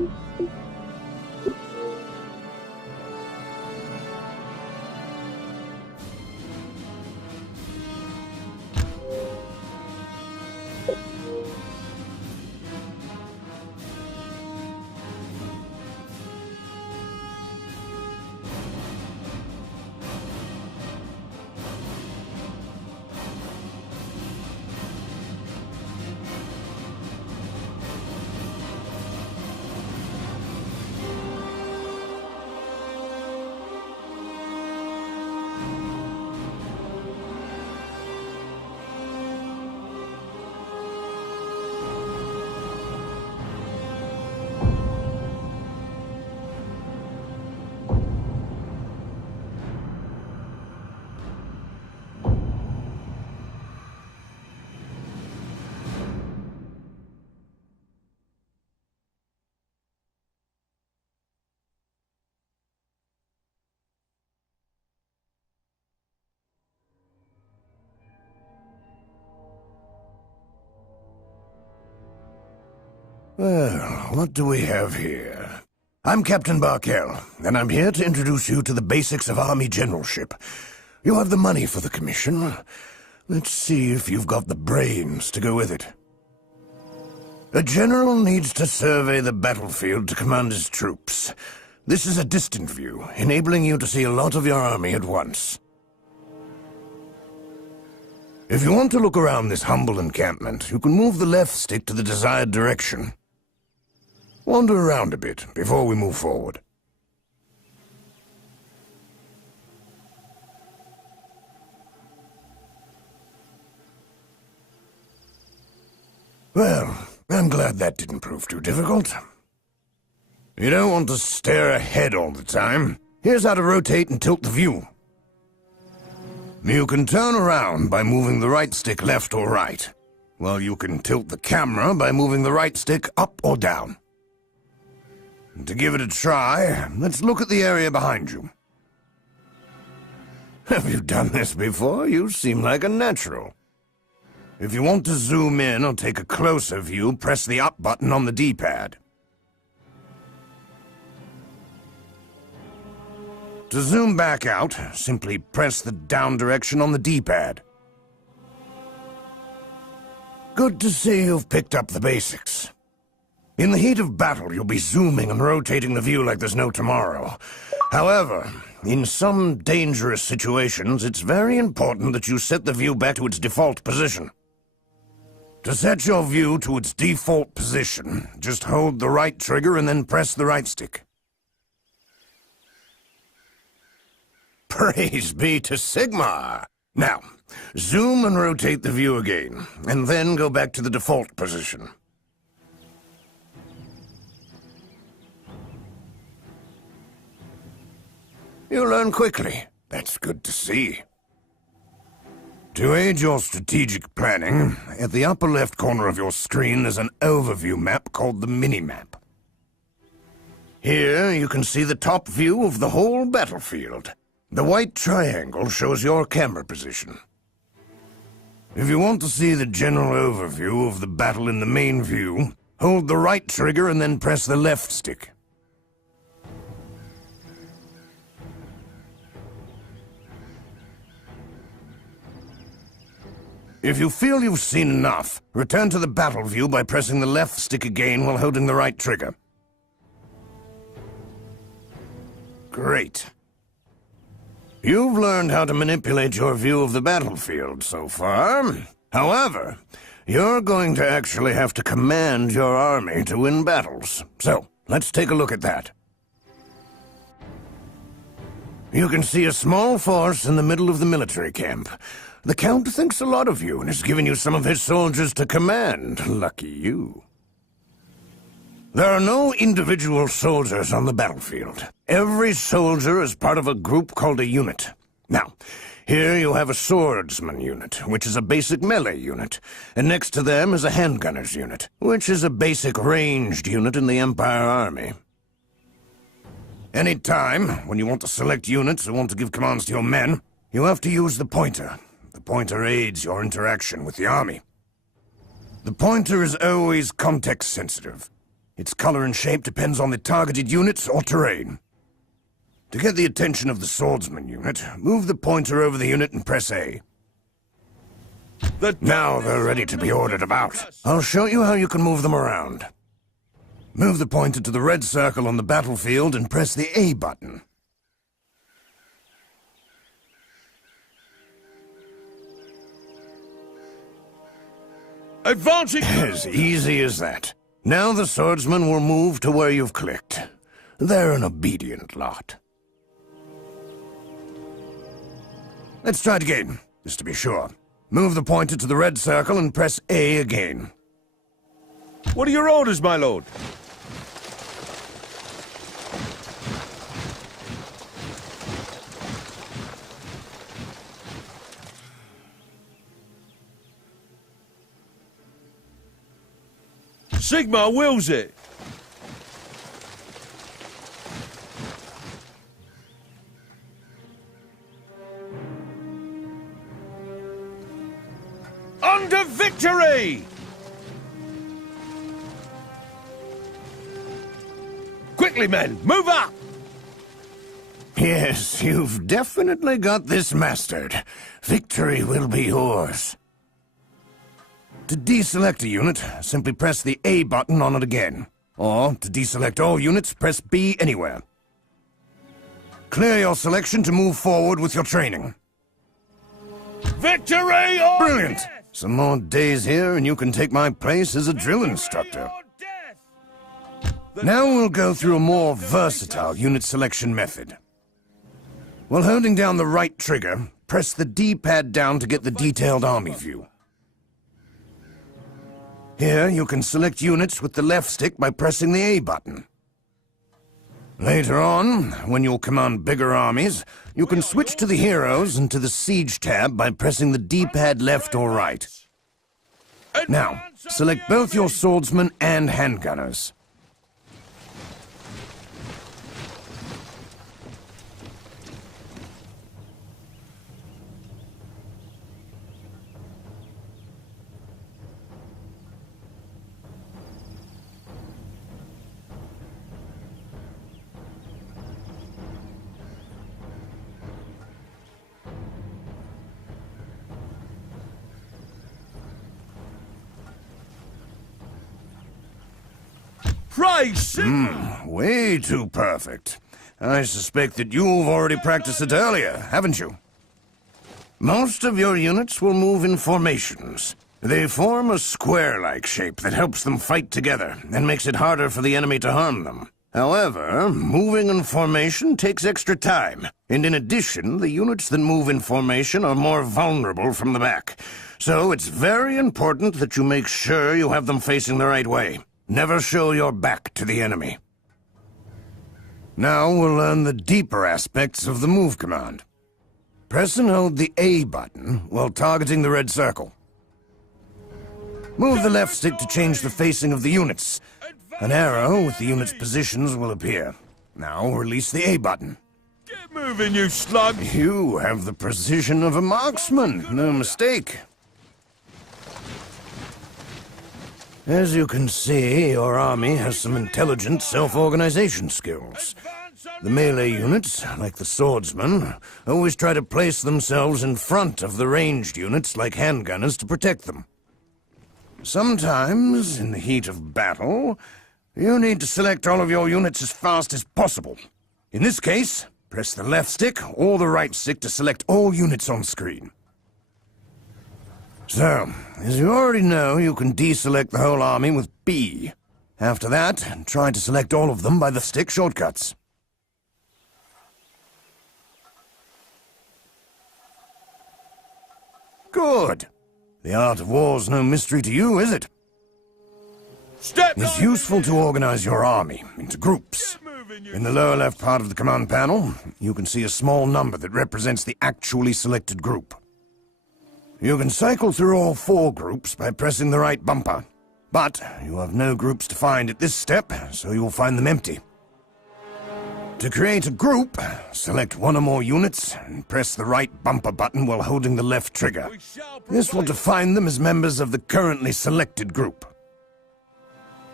Well, what do we have here? I'm Captain Barkel, and I'm here to introduce you to the basics of Army generalship. You have the money for the commission. Let's see if you've got the brains to go with it. A general needs to survey the battlefield to command his troops. This is a distant view, enabling you to see a lot of your army at once. If you want to look around this humble encampment, you can move the left stick to the desired direction. Wander around a bit before we move forward. Well, I'm glad that didn't prove too difficult. You don't want to stare ahead all the time. Here's how to rotate and tilt the view. You can turn around by moving the right stick left or right, while you can tilt the camera by moving the right stick up or down. To give it a try, let's look at the area behind you. Have you done this before? You seem like a natural. If you want to zoom in or take a closer view, press the up button on the D-pad. To zoom back out, simply press the down direction on the D-pad. Good to see you've picked up the basics. In the heat of battle, you'll be zooming and rotating the view like there's no tomorrow. However, in some dangerous situations, it's very important that you set the view back to its default position. To set your view to its default position, just hold the right trigger and then press the right stick. Praise be to Sigmar! Now, zoom and rotate the view again, and then go back to the default position. You learn quickly. That's good to see. To aid your strategic planning, at the upper left corner of your screen is an overview map called the Minimap. Here you can see the top view of the whole battlefield. The white triangle shows your camera position. If you want to see the general overview of the battle in the main view, hold the right trigger and then press the left stick. If you feel you've seen enough, return to the battle view by pressing the left stick again while holding the right trigger. Great. You've learned how to manipulate your view of the battlefield so far. However, you're going to actually have to command your army to win battles. So, let's take a look at that. You can see a small force in the middle of the military camp. The Count thinks a lot of you and has given you some of his soldiers to command. Lucky you. There are no individual soldiers on the battlefield. Every soldier is part of a group called a unit. Now, here you have a swordsman unit, which is a basic melee unit, and next to them is a handgunners unit, which is a basic ranged unit in the Empire Army. Anytime, when you want to select units or want to give commands to your men, you have to use the pointer. The pointer aids your interaction with the army. The pointer is always context-sensitive. Its color and shape depends on the targeted units or terrain. To get the attention of the swordsman unit, move the pointer over the unit and press A. Now they're ready to be ordered about. I'll show you how you can move them around. Move the pointer to the red circle on the battlefield and press the A button. Advancing! As easy as that. Now the swordsman will move to where you've clicked. They're an obedient lot. Let's try it again, just to be sure. Move the pointer to the red circle and press A again. What are your orders, my lord? Sigma wills it. Under victory! Quickly, men, move up! Yes, you've definitely got this mastered. Victory will be yours. To deselect a unit, simply press the A button on it again. Or, to deselect all units, press B anywhere. Clear your selection to move forward with your training. Victory or Brilliant! death! Some more days here and you can take my place as a drill instructor. Now we'll go through a more versatile unit selection method. While holding down the right trigger, press the D-pad down to get the detailed army view. Here, you can select units with the left stick by pressing the A button. Later on, when you'll command bigger armies, you can switch to the heroes and to the siege tab by pressing the D-pad left or right. Now, select both your swordsmen and handgunners. Praise! Way too perfect. I suspect that you've already practiced it earlier, haven't you? Most of your units will move in formations. They form a square-like shape that helps them fight together and makes it harder for the enemy to harm them. However, moving in formation takes extra time, and in addition, the units that move in formation are more vulnerable from the back. So it's very important that you make sure you have them facing the right way. Never show your back to the enemy. Now we'll learn the deeper aspects of the move command. Press and hold the A button while targeting the red circle. Move the left stick to change the facing of the units. An arrow with the unit's positions will appear. Now release the A button. Get moving, you slug! You have the precision of a marksman, no mistake. As you can see, your army has some intelligent self-organization skills. The melee units, like the swordsmen, always try to place themselves in front of the ranged units, like handgunners, to protect them. Sometimes, in the heat of battle, you need to select all of your units as fast as possible. In this case, press the left stick or the right stick to select all units on screen. So, as you already know, you can deselect the whole army with B. After that, try to select all of them by the stick shortcuts. Good. The art of war's no mystery to you, is it? It's useful to organize your army into groups. In the lower left part of the command panel, you can see a small number that represents the actually selected group. You can cycle through all 4 groups by pressing the right bumper. But you have no groups to find at this step, so you'll find them empty. To create a group, select one or more units and press the right bumper button while holding the left trigger. This will define them as members of the currently selected group.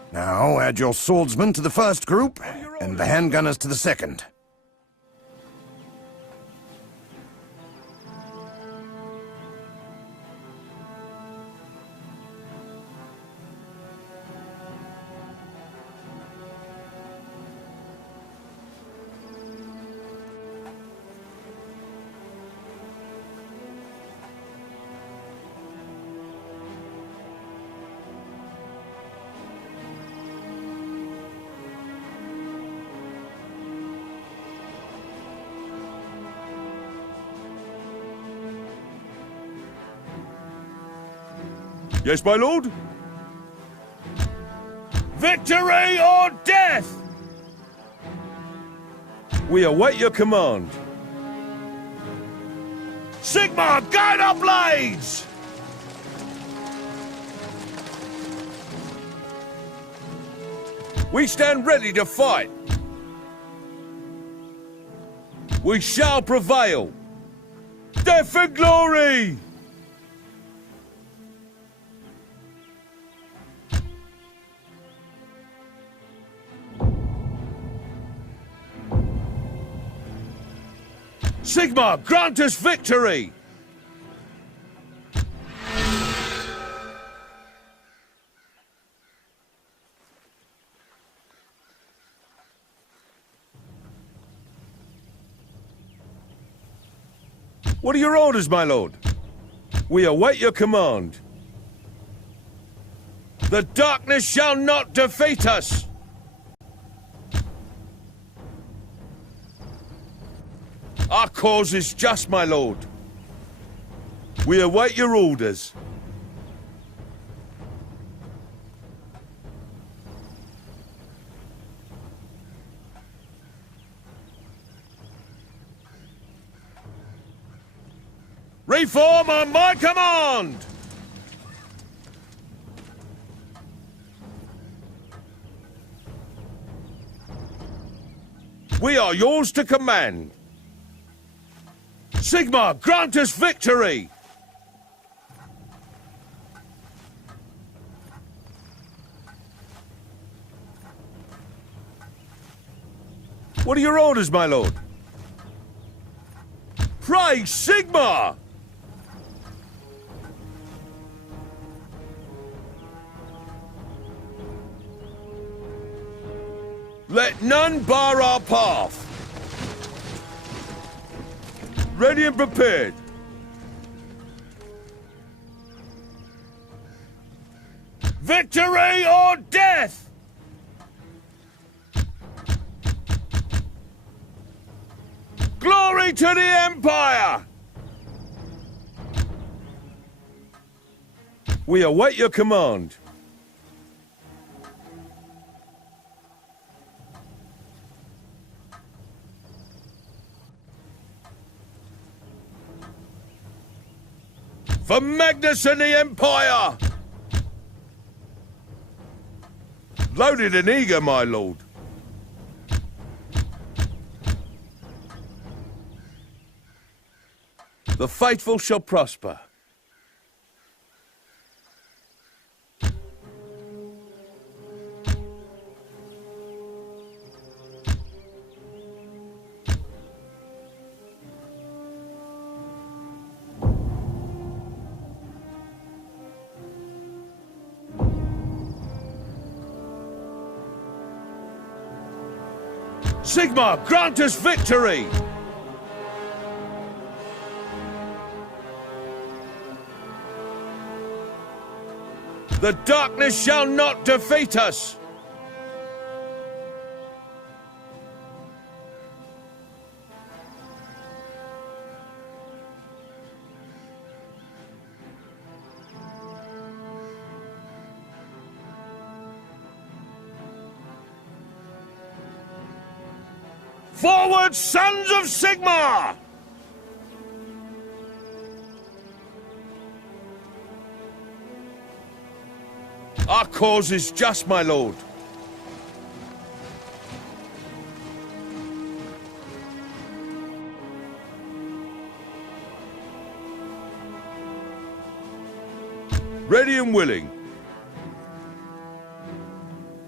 Now add your swordsmen to the first group, and the handgunners to the second. Yes, my lord? Victory or death! We await your command. Sigma, guide our blades! We stand ready to fight. We shall prevail. Death and glory! Sigma, grant us victory! What are your orders, my lord? We await your command. The darkness shall not defeat us! Our cause is just, my lord. We await your orders. Reform on my command! We are yours to command. Sigma, grant us victory! What are your orders, my lord? Praise Sigma! Let none bar our path. Ready and prepared. Victory or death! Glory to the Empire! We await your command. For Magnus and the Empire! Loaded and eager, my lord. The faithful shall prosper. Sigma, grant us victory! The darkness shall not defeat us! Forward, sons of Sigma! Our cause is just, my lord. Ready and willing.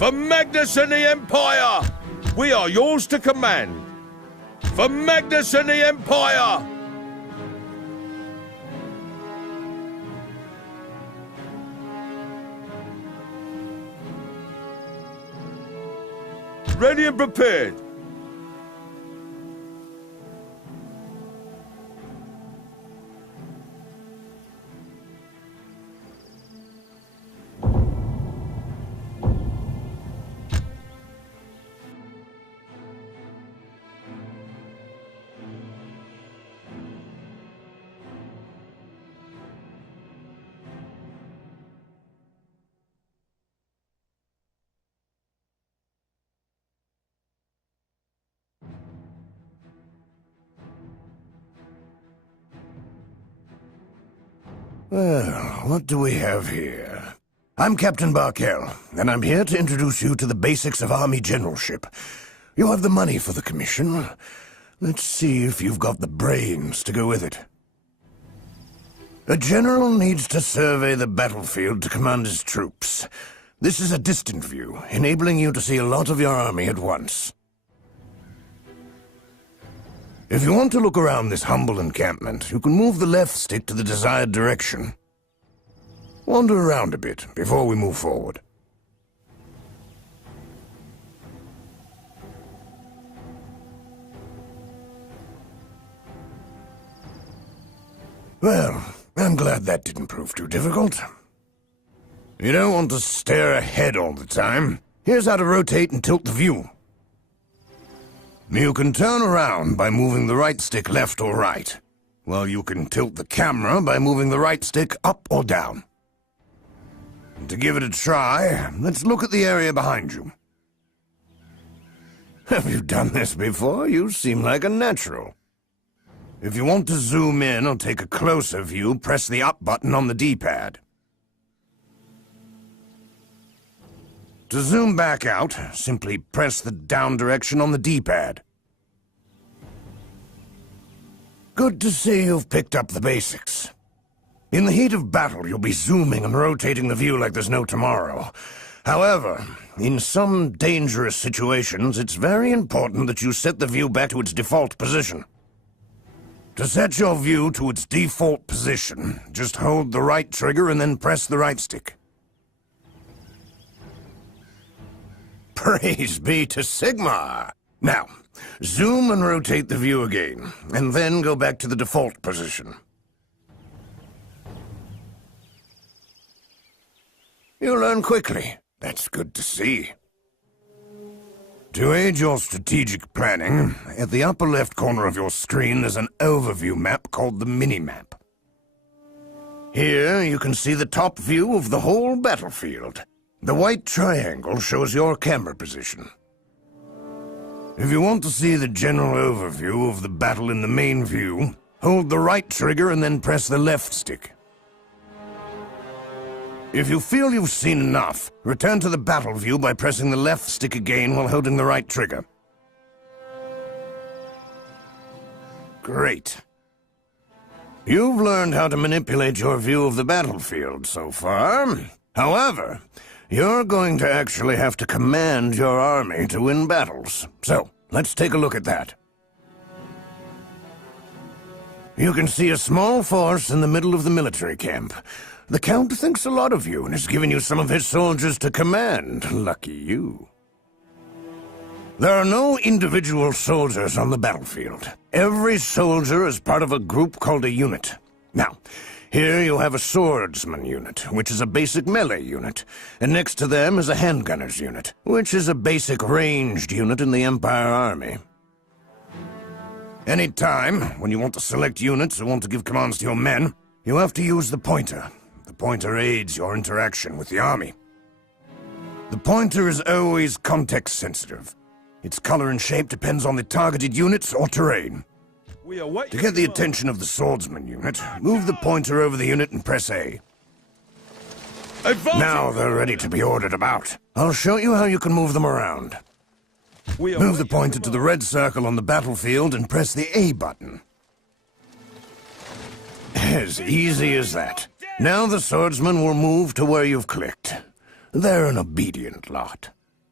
For Magnus and the Empire! We are yours to command. For Magnus and the Empire! Ready and prepared. Well, what do we have here? I'm Captain Barkel, and I'm here to introduce you to the basics of Army generalship. You have the money for the commission. Let's see if you've got the brains to go with it. A general needs to survey the battlefield to command his troops. This is a distant view, enabling you to see a lot of your army at once. If you want to look around this humble encampment, you can move the left stick to the desired direction. Wander around a bit before we move forward. Well, I'm glad that didn't prove too difficult. You don't want to stare ahead all the time. Here's how to rotate and tilt the view. You can turn around by moving the right stick left or right, while you can tilt the camera by moving the right stick up or down. And to give it a try, let's look at the area behind you. Have you done this before? You seem like a natural. If you want to zoom in or take a closer view, press the up button on the D-pad. To zoom back out, simply press the down direction on the D-pad. Good to see you've picked up the basics. In the heat of battle, you'll be zooming and rotating the view like there's no tomorrow. However, in some dangerous situations, it's very important that you set the view back to its default position. To set your view to its default position, just hold the right trigger and then press the right stick. Praise be to Sigmar! Now, zoom and rotate the view again, and then go back to the default position. You learn quickly. That's good to see. To aid your strategic planning, at the upper left corner of your screen there's an overview map called the Minimap. Here you can see the top view of the whole battlefield. The white triangle shows your camera position. If you want to see the general overview of the battle in the main view, hold the right trigger and then press the left stick. If you feel you've seen enough, return to the battle view by pressing the left stick again while holding the right trigger. Great. You've learned how to manipulate your view of the battlefield so far. However, you're going to actually have to command your army to win battles. So, let's take a look at that. You can see a small force in the middle of the military camp. The Count thinks a lot of you and has given you some of his soldiers to command. Lucky you. There are no individual soldiers on the battlefield. Every soldier is part of a group called a unit. Now, here you have a swordsman unit, which is a basic melee unit, and next to them is a handgunners unit, which is a basic ranged unit in the Empire Army. Anytime, when you want to select units or want to give commands to your men, you have to use the pointer. The pointer aids your interaction with the army. The pointer is always context sensitive. Its color and shape depends on the targeted units or terrain. To get the attention of the swordsman unit, move the pointer over the unit and press A. Now they're ready to be ordered about. I'll show you how you can move them around. Move the pointer to the red circle on the battlefield and press the A button. As easy as that. Now the swordsman will move to where you've clicked. They're an obedient lot.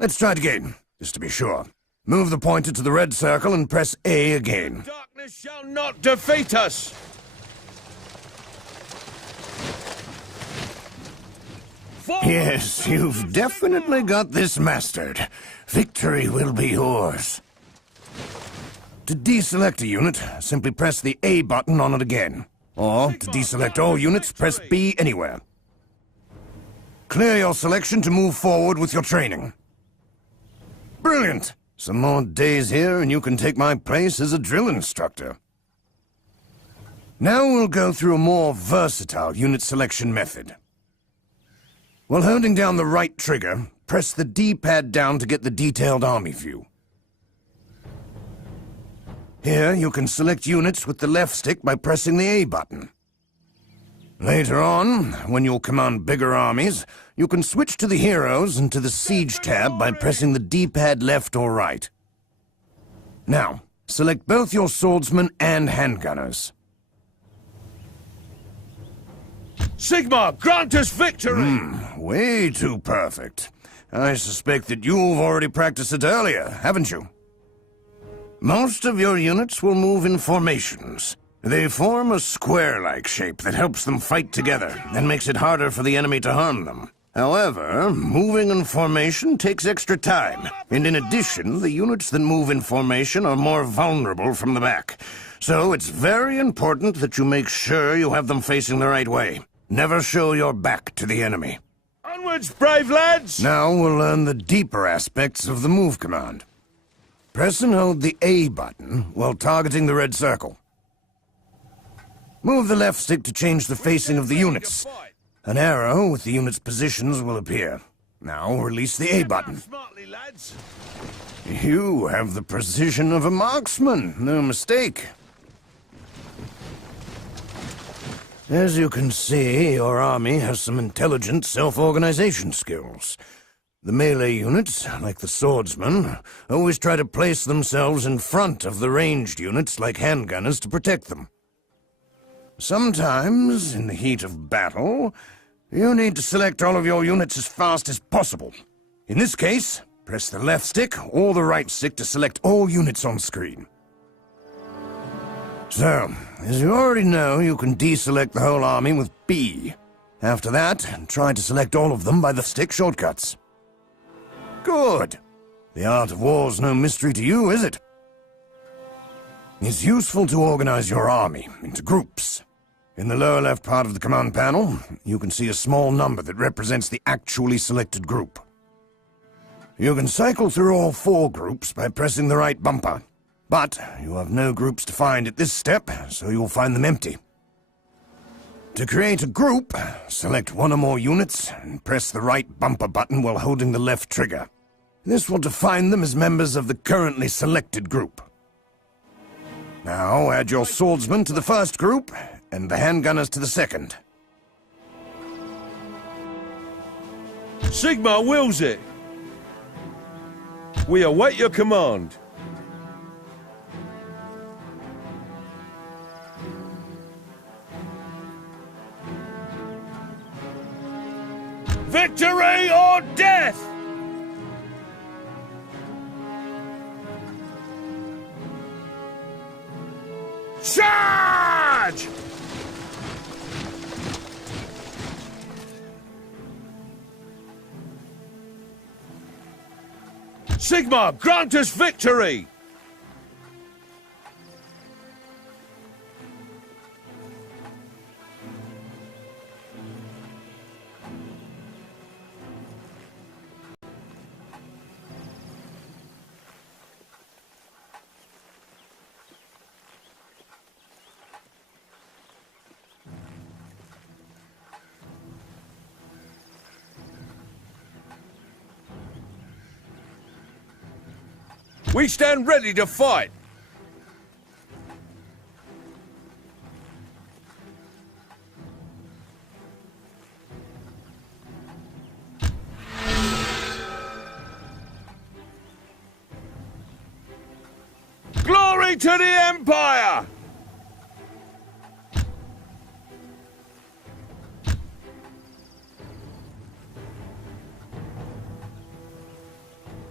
Let's try it again, just to be sure. Move the pointer to the red circle and press A again. Darkness shall not defeat us! Yes, you've definitely got this mastered. Victory will be yours. To deselect a unit, simply press the A button on it again. Or, to deselect all units, press B anywhere. Clear your selection to move forward with your training. Brilliant! Some more days here and you can take my place as a drill instructor. Now we'll go through a more versatile unit selection method. While holding down the right trigger, press the D-pad down to get the detailed army view. Here, you can select units with the left stick by pressing the A button. Later on, when you'll command bigger armies, you can switch to the heroes and to the siege tab by pressing the D-pad left or right. Now, select both your swordsmen and handgunners. Sigmar, grant us victory! Way too perfect. I suspect that you've already practiced it earlier, haven't you? Most of your units will move in formations. They form a square-like shape that helps them fight together and makes it harder for the enemy to harm them. However, moving in formation takes extra time, and in addition, the units that move in formation are more vulnerable from the back. So it's very important that you make sure you have them facing the right way. Never show your back to the enemy. Onwards, brave lads! Now we'll learn the deeper aspects of the move command. Press and hold the A button while targeting the red circle. Move the left stick to change the facing of the units. An arrow with the unit's positions will appear. Now release the A button. Smartly, lads. You have the precision of a marksman, no mistake. As you can see, your army has some intelligent self-organization skills. The melee units, like the swordsmen, always try to place themselves in front of the ranged units like handgunners to protect them. Sometimes, in the heat of battle, you need to select all of your units as fast as possible. In this case, press the left stick or the right stick to select all units on screen. So, as you already know, you can deselect the whole army with B. After that, try to select all of them by the stick shortcuts. Good! The art of war's no mystery to you, is it? It's useful to organize your army into groups. In the lower left part of the command panel, you can see a small number that represents the actually selected group. You can cycle through all 4 groups by pressing the right bumper. But you have no groups to find at this step, so you'll find them empty. To create a group, select one or more units and press the right bumper button while holding the left trigger. This will define them as members of the currently selected group. Now add your swordsmen to the first group and the handgunners to the second. Sigmar wills it. We await your command. Victory or death! Charge! Sigmar, grant us victory! We stand ready to fight. Glory to the Empire!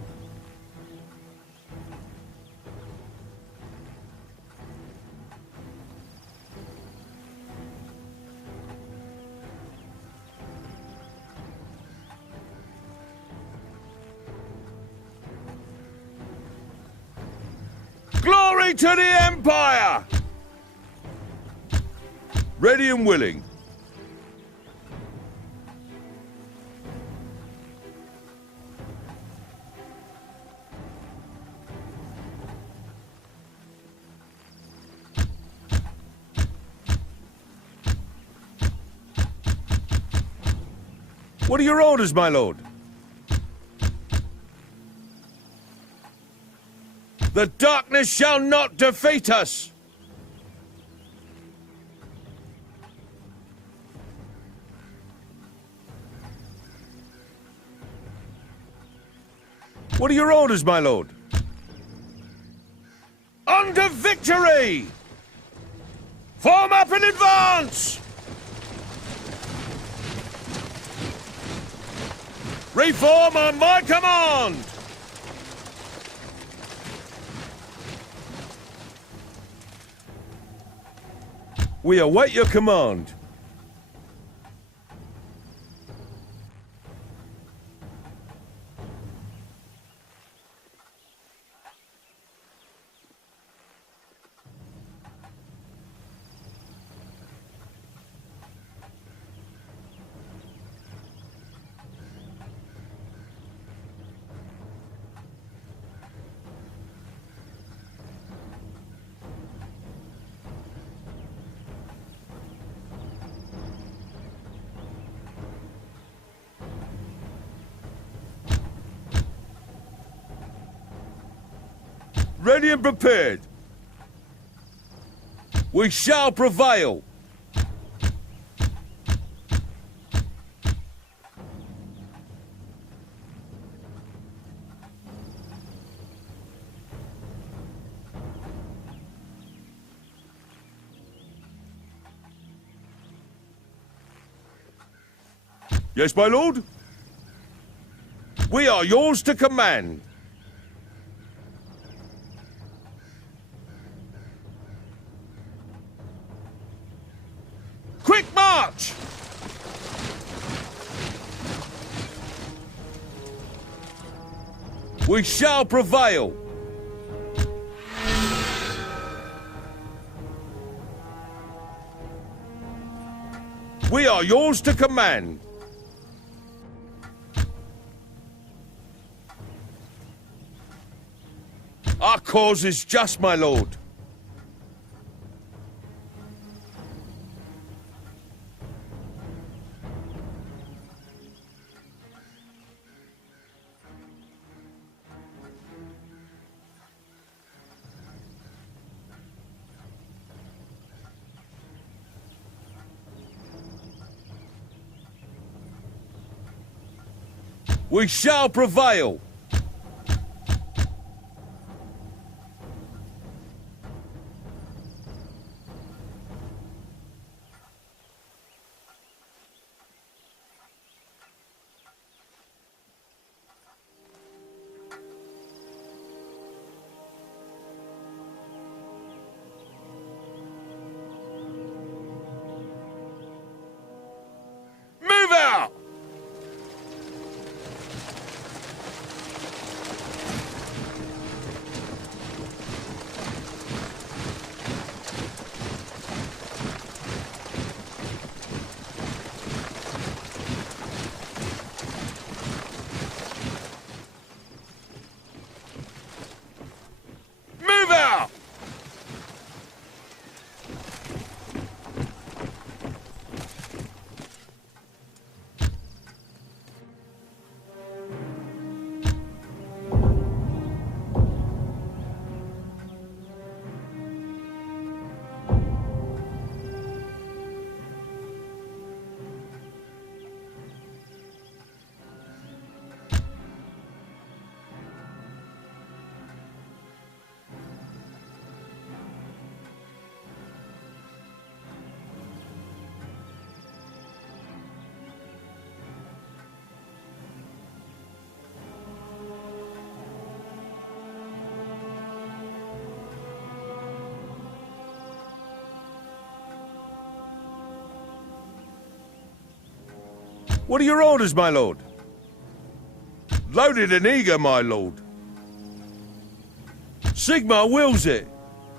Glory to the Empire! Ready and willing. What are your orders, my lord? The darkness shall not defeat us! What are your orders, my lord? On to victory! Form up in advance! Reform on my command! We await your command. Ready and prepared. We shall prevail. Yes, my lord? We are yours to command. Quick march! We shall prevail. We are yours to command. Our cause is just, my lord. We shall prevail. Move out! Move out! What are your orders, my lord? Loaded and eager, my lord. Sigma wills it.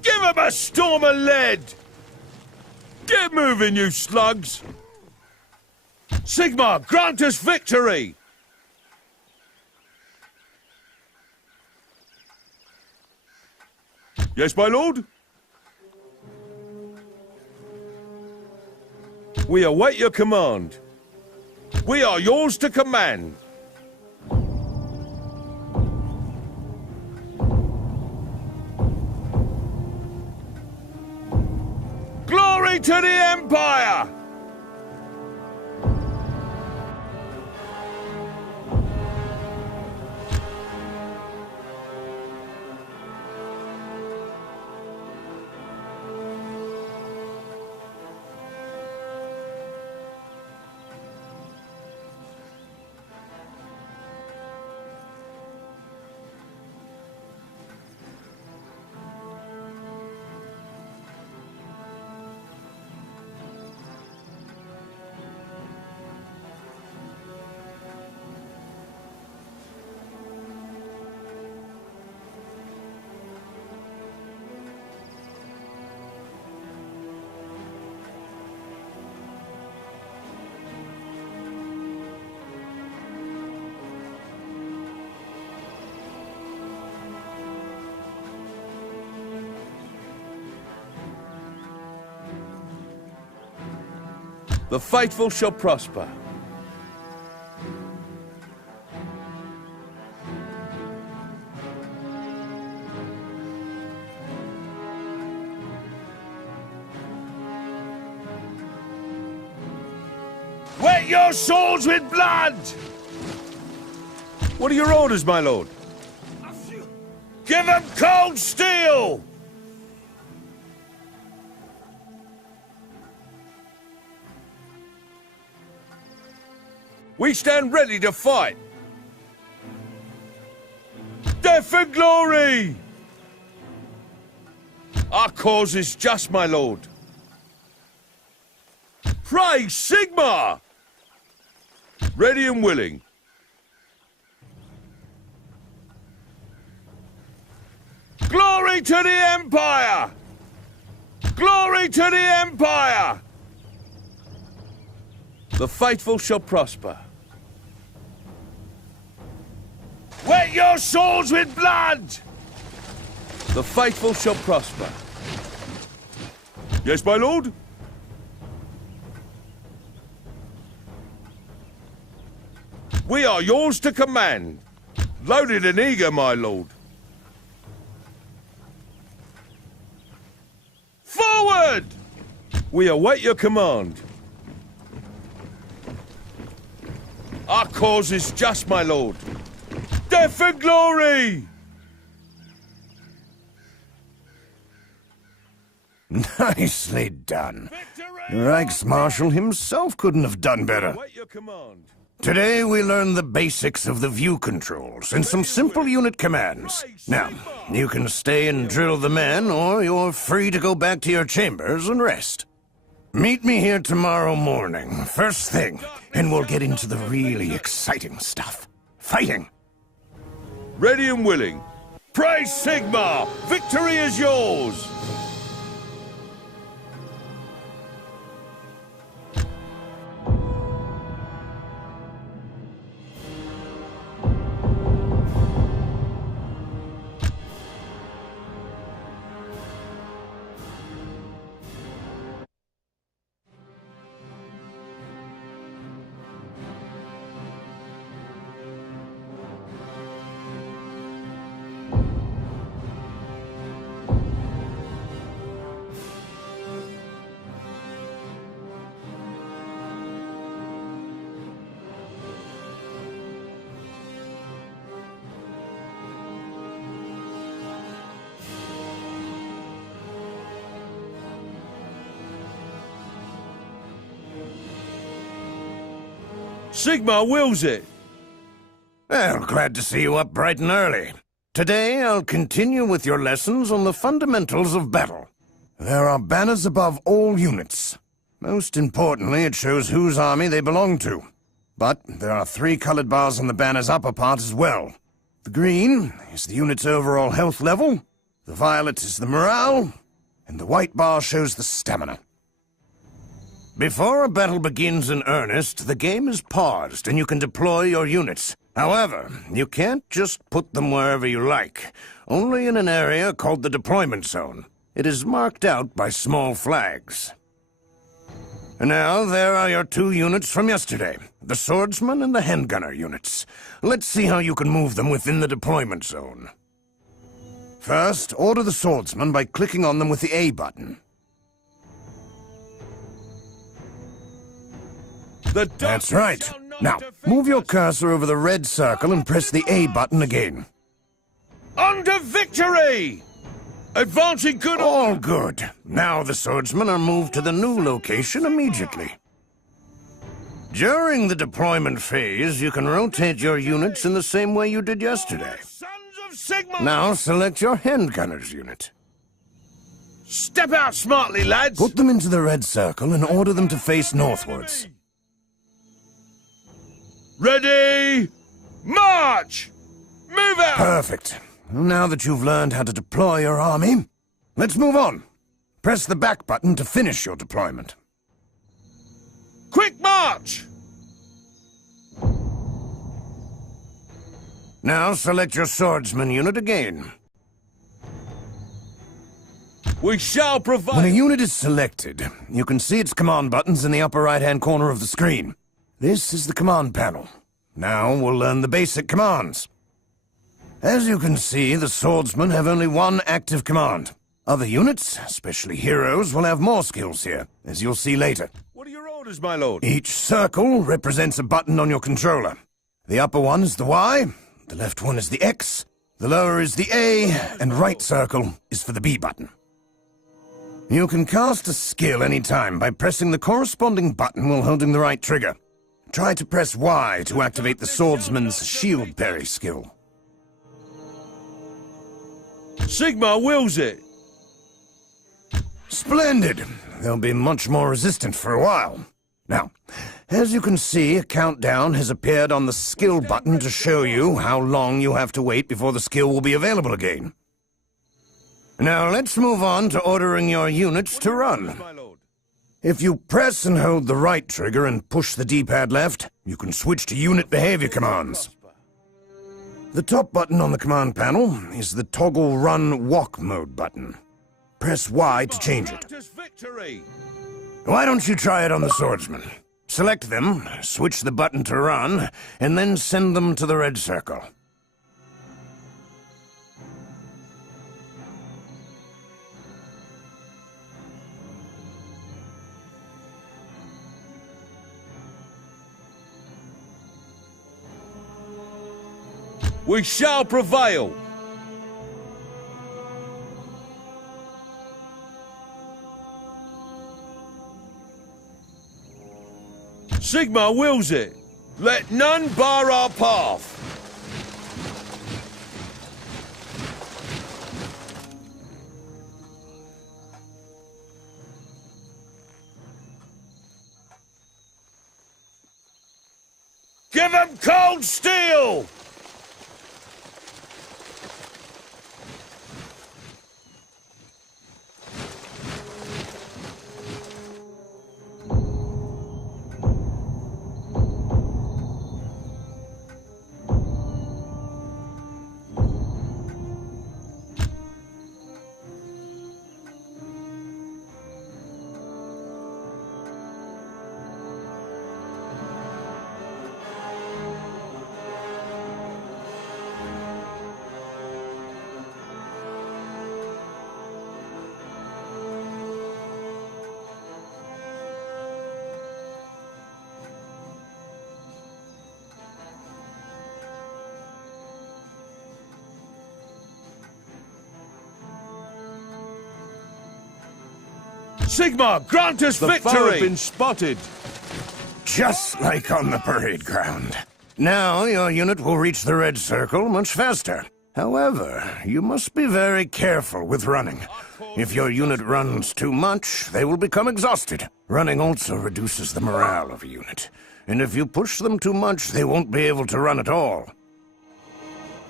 Give 'em a storm of lead! Get moving, you slugs! Sigma, grant us victory! Yes, my lord? We await your command. We are yours to command. Glory to the Empire! The faithful shall prosper. Wet your swords with blood! What are your orders, my lord? Give them cold steel! We stand ready to fight. Death for glory! Our cause is just, my lord. Praise Sigma! Ready and willing. Glory to the Empire! Glory to the Empire! The faithful shall prosper. Wet your swords with blood! The faithful shall prosper. Yes, my lord? We are yours to command. Loaded and eager, my lord. Forward! We await your command. Our cause is just, my lord. Death for glory! Nicely done. Victory! Reichsmarshal himself couldn't have done better. Await your command. Today we learned the basics of the view controls and some simple unit commands. Now, you can stay and drill the men, or you're free to go back to your chambers and rest. Meet me here tomorrow morning, first thing, and we'll get into the really exciting stuff. Fighting! Ready and willing. Praise Sigma! Victory is yours! Sigma wills it. Well, glad to see you up bright and early. Today I'll continue with your lessons on the fundamentals of battle. There are banners above all units. Most importantly, it shows whose army they belong to. But there are 3 colored bars on the banner's upper part as well. The green is the unit's overall health level. The violet is the morale, and the white bar shows the stamina. Before a battle begins in earnest, the game is paused and you can deploy your units. However, you can't just put them wherever you like, only in an area called the deployment zone. It is marked out by small flags. And now, there are your 2 units from yesterday, the swordsman and the handgunner units. Let's see how you can move them within the deployment zone. First, order the swordsman by clicking on them with the A button. That's right. Now, move your cursor over the red circle and press the A button again. Under victory! Advancing good. All good. Now the swordsmen are moved to the new location immediately. During the deployment phase, you can rotate your units in the same way you did yesterday. Sons of Sigma! Now select your handgunner's unit. Step out smartly, lads! Put them into the red circle and order them to face northwards. Ready! March! Move out! Perfect. Now that you've learned how to deploy your army, let's move on. Press the back button to finish your deployment. Quick march! Now select your swordsman unit again. We shall provide... When a unit is selected, you can see its command buttons in the upper right-hand corner of the screen. This is the command panel. Now we'll learn the basic commands. As you can see, the swordsmen have only one active command. Other units, especially heroes, will have more skills here, as you'll see later. What are your orders, my lord? Each circle represents a button on your controller. The upper one is the Y, the left one is the X, the lower is the A, and right circle is for the B button. You can cast a skill anytime by pressing the corresponding button while holding the right trigger. Try to press Y to activate the swordsman's shield parry skill. Sigma wills it. Splendid! They'll be much more resistant for a while. Now, as you can see, a countdown has appeared on the skill button to show you how long you have to wait before the skill will be available again. Now let's move on to ordering your units to run. If you press and hold the right trigger and push the D-pad left, you can switch to unit behavior commands. The top button on the command panel is the toggle run walk mode button. Press Y to change it. Why don't you try it on the swordsman? Select them, switch the button to run, and then send them to the red circle. We shall prevail. Sigma wills it. Let none bar our path. Give 'em cold steel! Sigma, grant us victory! The foe have been spotted. Just like on the parade ground. Now your unit will reach the red circle much faster. However, you must be very careful with running. If your unit runs too much, they will become exhausted. Running also reduces the morale of a unit. And if you push them too much, they won't be able to run at all.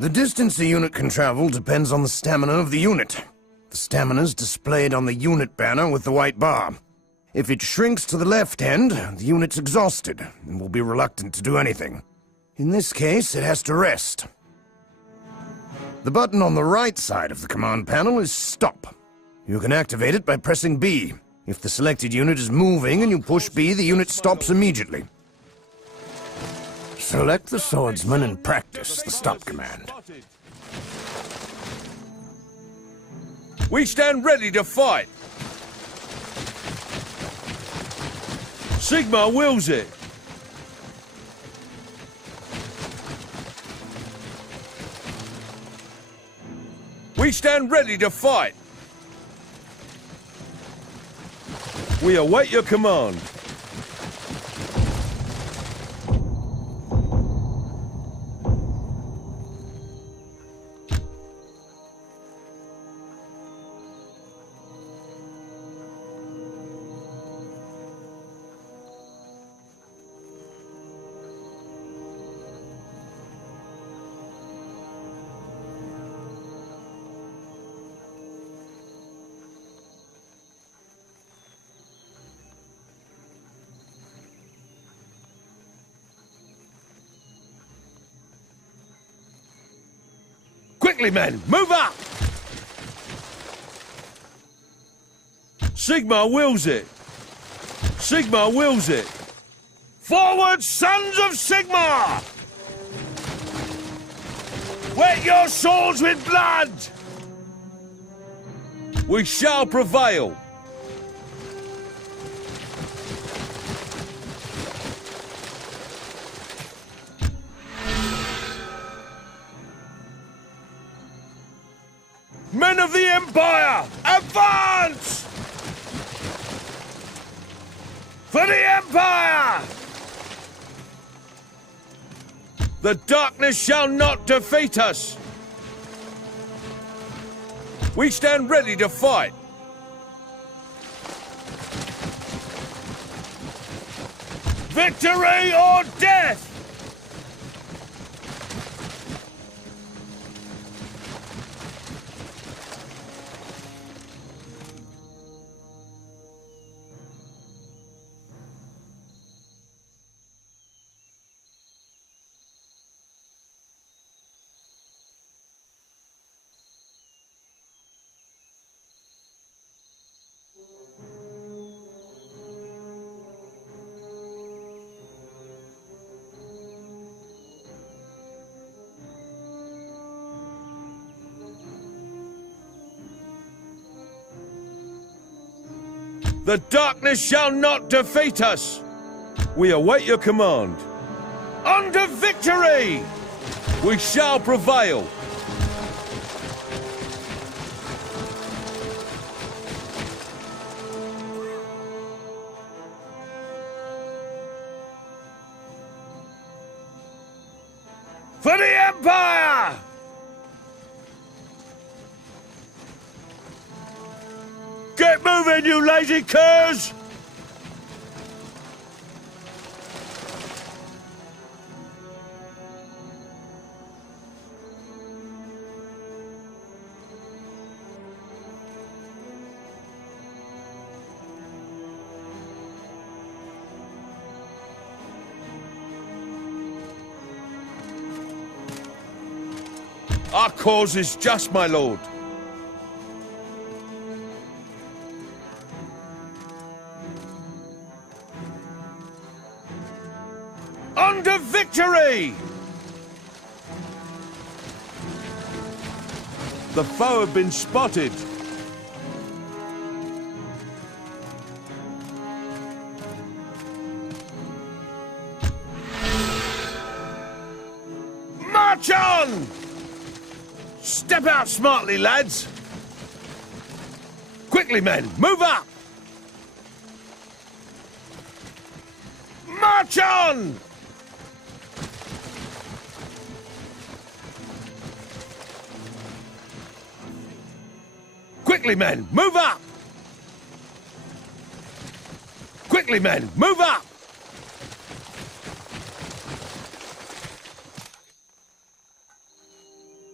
The distance a unit can travel depends on the stamina of the unit. The stamina's displayed on the unit banner with the white bar. If it shrinks to the left end, the unit's exhausted and will be reluctant to do anything. In this case, it has to rest. The button on the right side of the command panel is Stop. You can activate it by pressing B. If the selected unit is moving and you push B, the unit stops immediately. Select the swordsman and practice the stop command. We stand ready to fight. Sigma wills it. We stand ready to fight. We await your command. Quickly, men, move up! Sigma wills it. Sigma wills it. Forward, sons of Sigma! Wet your swords with blood! We shall prevail. Men of the Empire, advance! For the Empire! The darkness shall not defeat us! We stand ready to fight! Victory or death! The darkness shall not defeat us! We await your command. On to victory! We shall prevail! For the Empire! Get moving, you lazy curs! Our cause is just, my lord. On to victory! The foe have been spotted. March on! Step out smartly, lads. Quickly, men, move up! March on! Quickly, men, move up! Quickly, men, move up!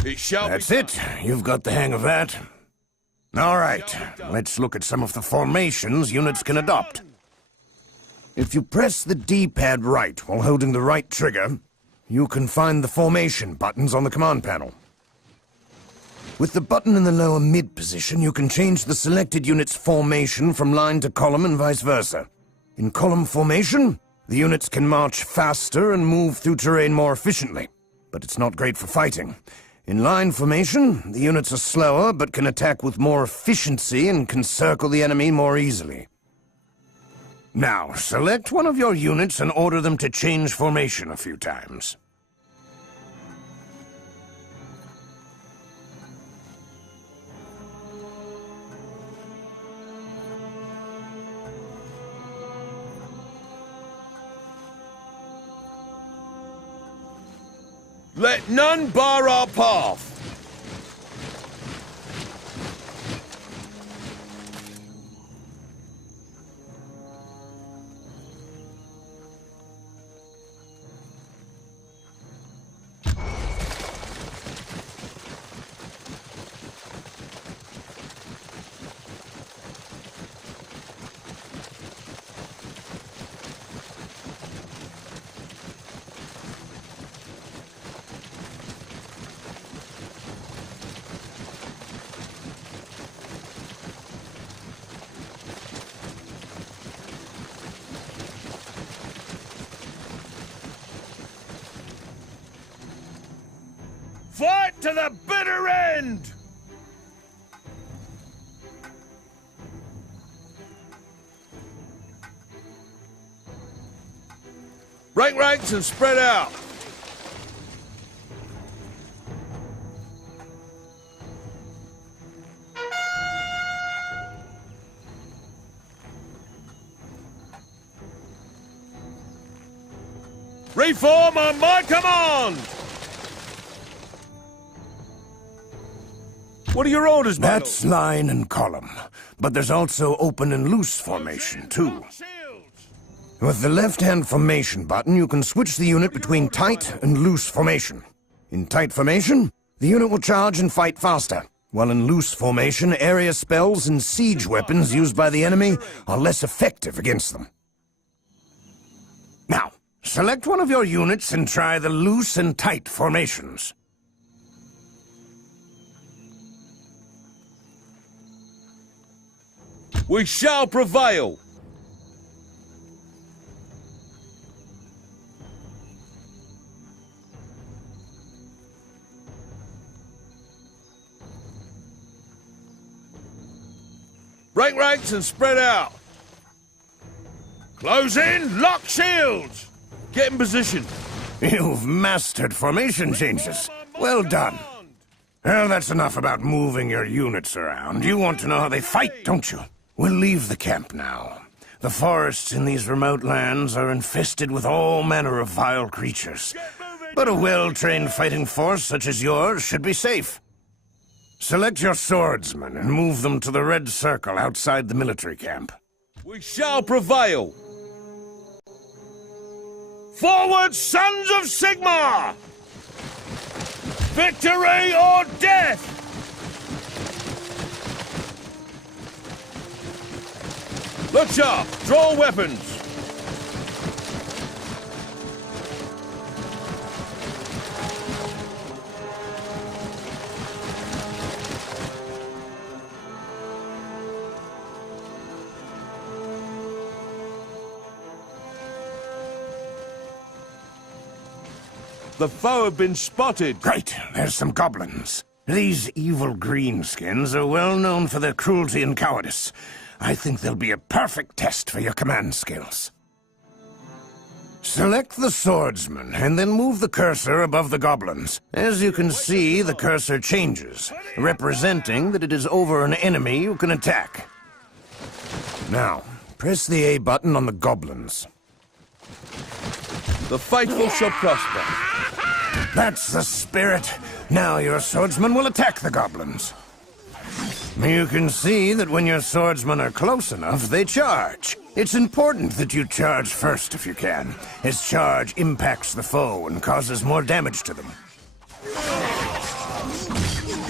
It shall That's be it. You've got the hang of that. All right, let's look at some of the formations units can adopt. If you press the D-pad right while holding the right trigger, you can find the formation buttons on the command panel. With the button in the lower mid position, you can change the selected unit's formation from line to column and vice versa. In column formation, the units can march faster and move through terrain more efficiently, but it's not great for fighting. In line formation, the units are slower but can attack with more efficiency and can circle the enemy more easily. Now, select one of your units and order them to change formation a few times. Let none bar our path. Fight to the bitter end! Break ranks and spread out. Reform on my command! What are your orders, my lord? That's line and column, but there's also open and loose formation, too. With the left-hand formation button, you can switch the unit between tight and loose formation. In tight formation, the unit will charge and fight faster, while in loose formation, area spells and siege weapons used by the enemy are less effective against them. Now, select one of your units and try the loose and tight formations. We shall prevail! Break ranks and spread out! Close in, lock shields! Get in position! You've mastered formation changes. Well done. Well, that's enough about moving your units around. You want to know how they fight, don't you? We'll leave the camp now. The forests in these remote lands are infested with all manner of vile creatures. But a well-trained fighting force such as yours should be safe. Select your swordsmen and move them to the red circle outside the military camp. We shall prevail! Forward, sons of Sigmar! Victory or death! Look sharp! Draw weapons! The foe have been spotted. Great, there's some goblins. These evil greenskins are well known for their cruelty and cowardice. I think they'll be a perfect test for your command skills. Select the swordsman, and then move the cursor above the goblins. As you can see, the cursor changes, representing that it is over an enemy you can attack. Now, press the A button on the goblins. The faithful shall prosper. That's the spirit. Now your swordsman will attack the goblins. You can see that when your swordsmen are close enough, they charge. It's important that you charge first if you can, as charge impacts the foe and causes more damage to them.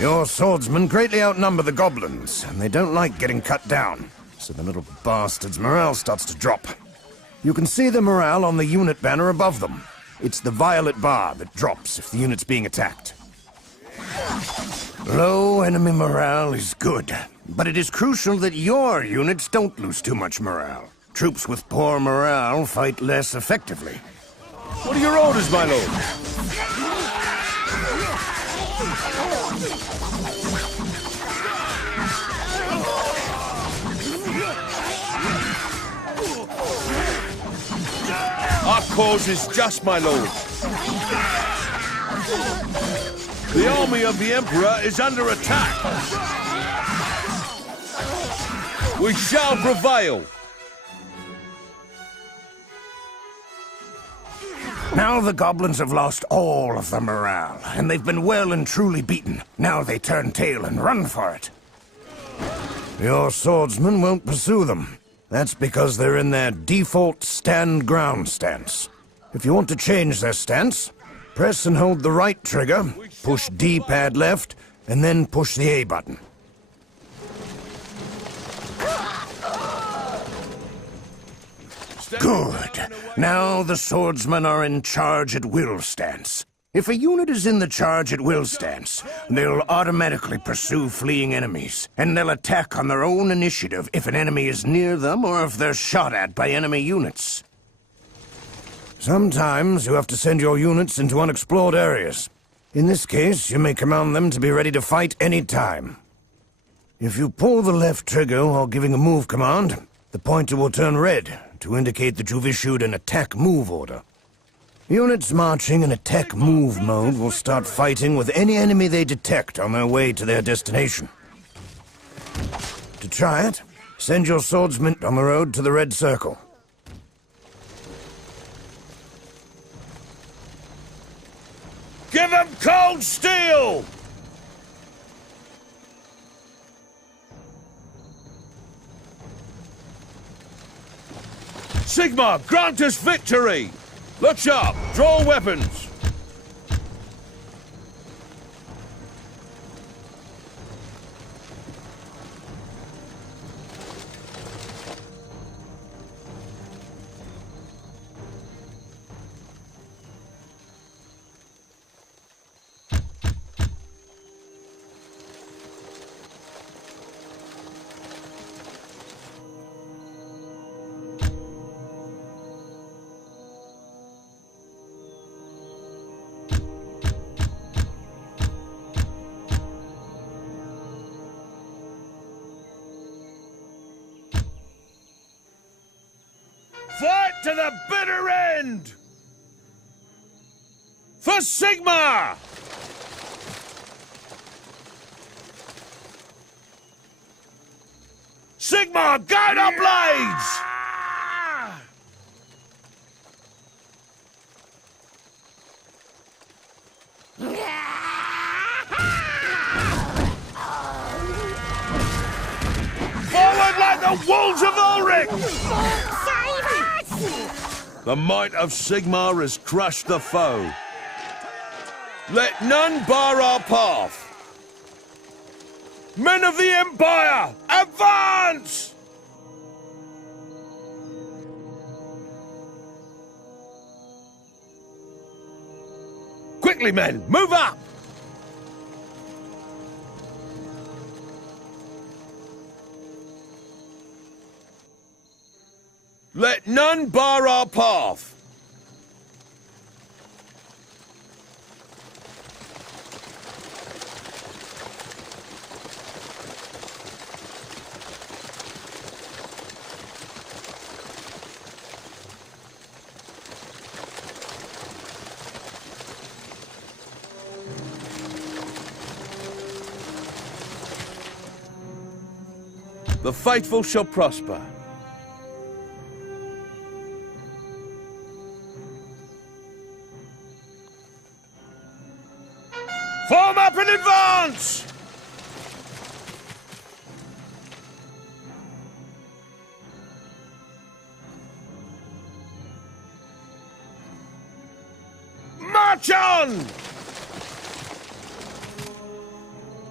Your swordsmen greatly outnumber the goblins, and they don't like getting cut down, so the little bastards' morale starts to drop. You can see the morale on the unit banner above them. It's the violet bar that drops if the unit's being attacked. Low enemy morale is good, but it is crucial that your units don't lose too much morale. Troops with poor morale fight less effectively. What are your orders, my lord? Our cause is just, my lord. The army of the Emperor is under attack. We shall prevail. Now the goblins have lost all of their morale, and they've been well and truly beaten. Now they turn tail and run for it. Your swordsmen won't pursue them. That's because they're in their default stand ground stance. If you want to change their stance, press and hold the right trigger, push D-pad left, and then push the A button. Good. Now the swordsmen are in charge at will stance. If a unit is in the charge at will stance, they'll automatically pursue fleeing enemies, and they'll attack on their own initiative if an enemy is near them or if they're shot at by enemy units. Sometimes you have to send your units into unexplored areas. In this case, you may command them to be ready to fight any time. If you pull the left trigger while giving a move command, the pointer will turn red to indicate that you've issued an attack-move order. Units marching in attack-move mode will start fighting with any enemy they detect on their way to their destination. To try it, send your swordsmen on the road to the red circle. Give them cold steel! Sigmar, grant us victory! Look sharp! Draw weapons! Fight to the bitter end! For Sigmar! Sigmar, guide our blades! Forward like the wolves of Ulrich! The might of Sigmar has crushed the foe. Let none bar our path. Men of the Empire, advance! Quickly, men, move up! Let none bar our path. The faithful shall prosper. Form up and advance! March on!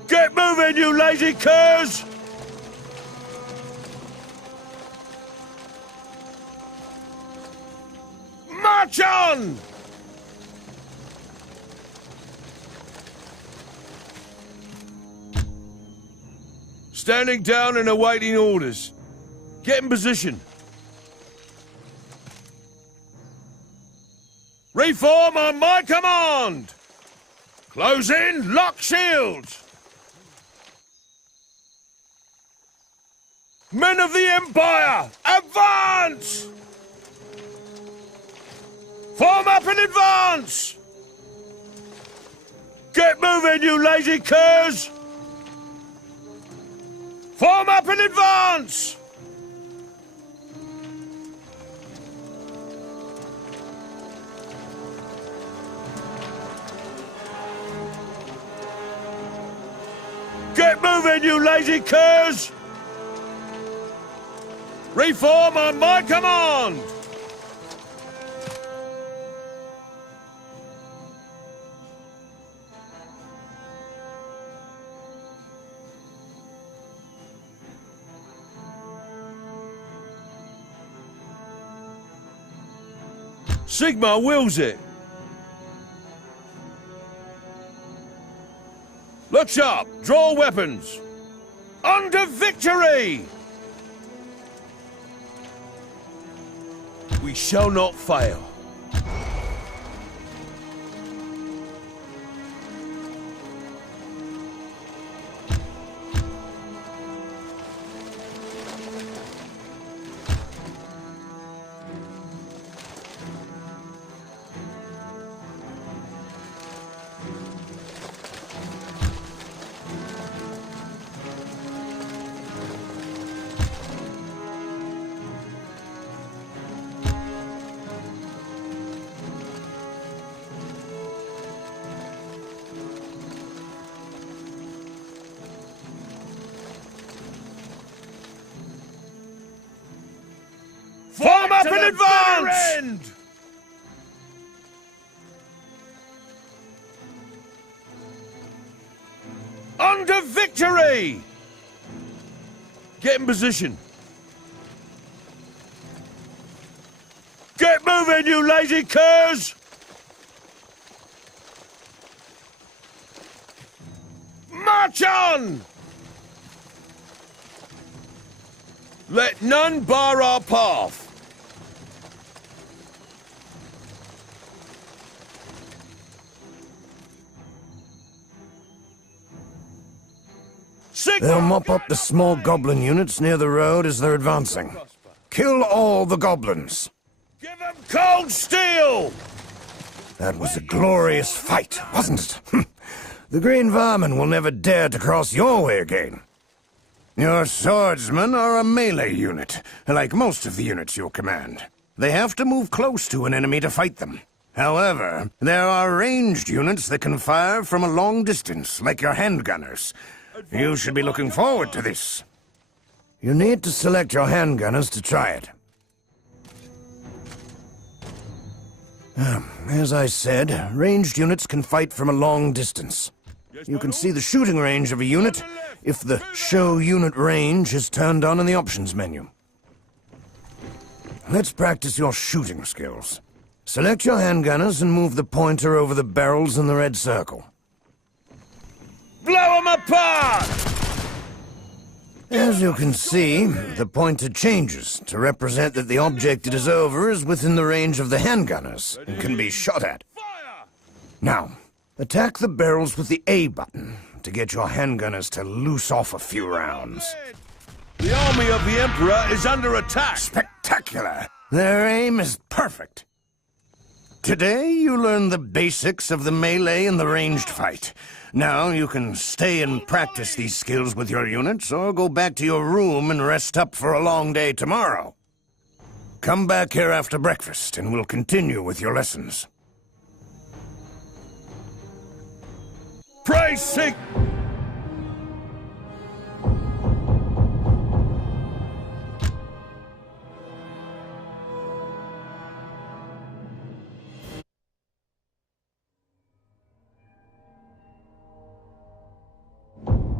Get moving, you lazy curs! March on! Standing down and awaiting orders. Get in position. Reform on my command! Close in, lock shields! Men of the Empire, advance! Form up in advance! Get moving, you lazy curs! Form up in advance! Get moving, you lazy curs! Reform on my command! Sigma wills it. Look sharp, draw weapons. On to victory! We shall not fail. Form up in advance! On to victory! Get in position. Get moving, you lazy curs! March on! Let none bar our path. They'll mop up the small goblin units near the road as they're advancing. Kill all the goblins. Give them cold steel! That was a glorious fight, wasn't it? The green varmin will never dare to cross your way again. Your swordsmen are a melee unit, like most of the units you'll command. They have to move close to an enemy to fight them. However, there are ranged units that can fire from a long distance, like your handgunners. You should be looking forward to this. You need to select your handgunners to try it. As I said, ranged units can fight from a long distance. You can see the shooting range of a unit if the Show Unit Range is turned on in the options menu. Let's practice your shooting skills. Select your handgunners and move the pointer over the barrels in the red circle. Blow them apart! As you can see, the pointer changes to represent that the object it is over is within the range of the handgunners and can be shot at. Fire! Now, attack the barrels with the A button to get your handgunners to loose off a few rounds. The army of the Emperor is under attack! Spectacular! Their aim is perfect. Today, you learn the basics of the melee and the ranged fight. Now, you can stay and practice these skills with your units, or go back to your room and rest up for a long day tomorrow. Come back here after breakfast, and we'll continue with your lessons. Praise Sig...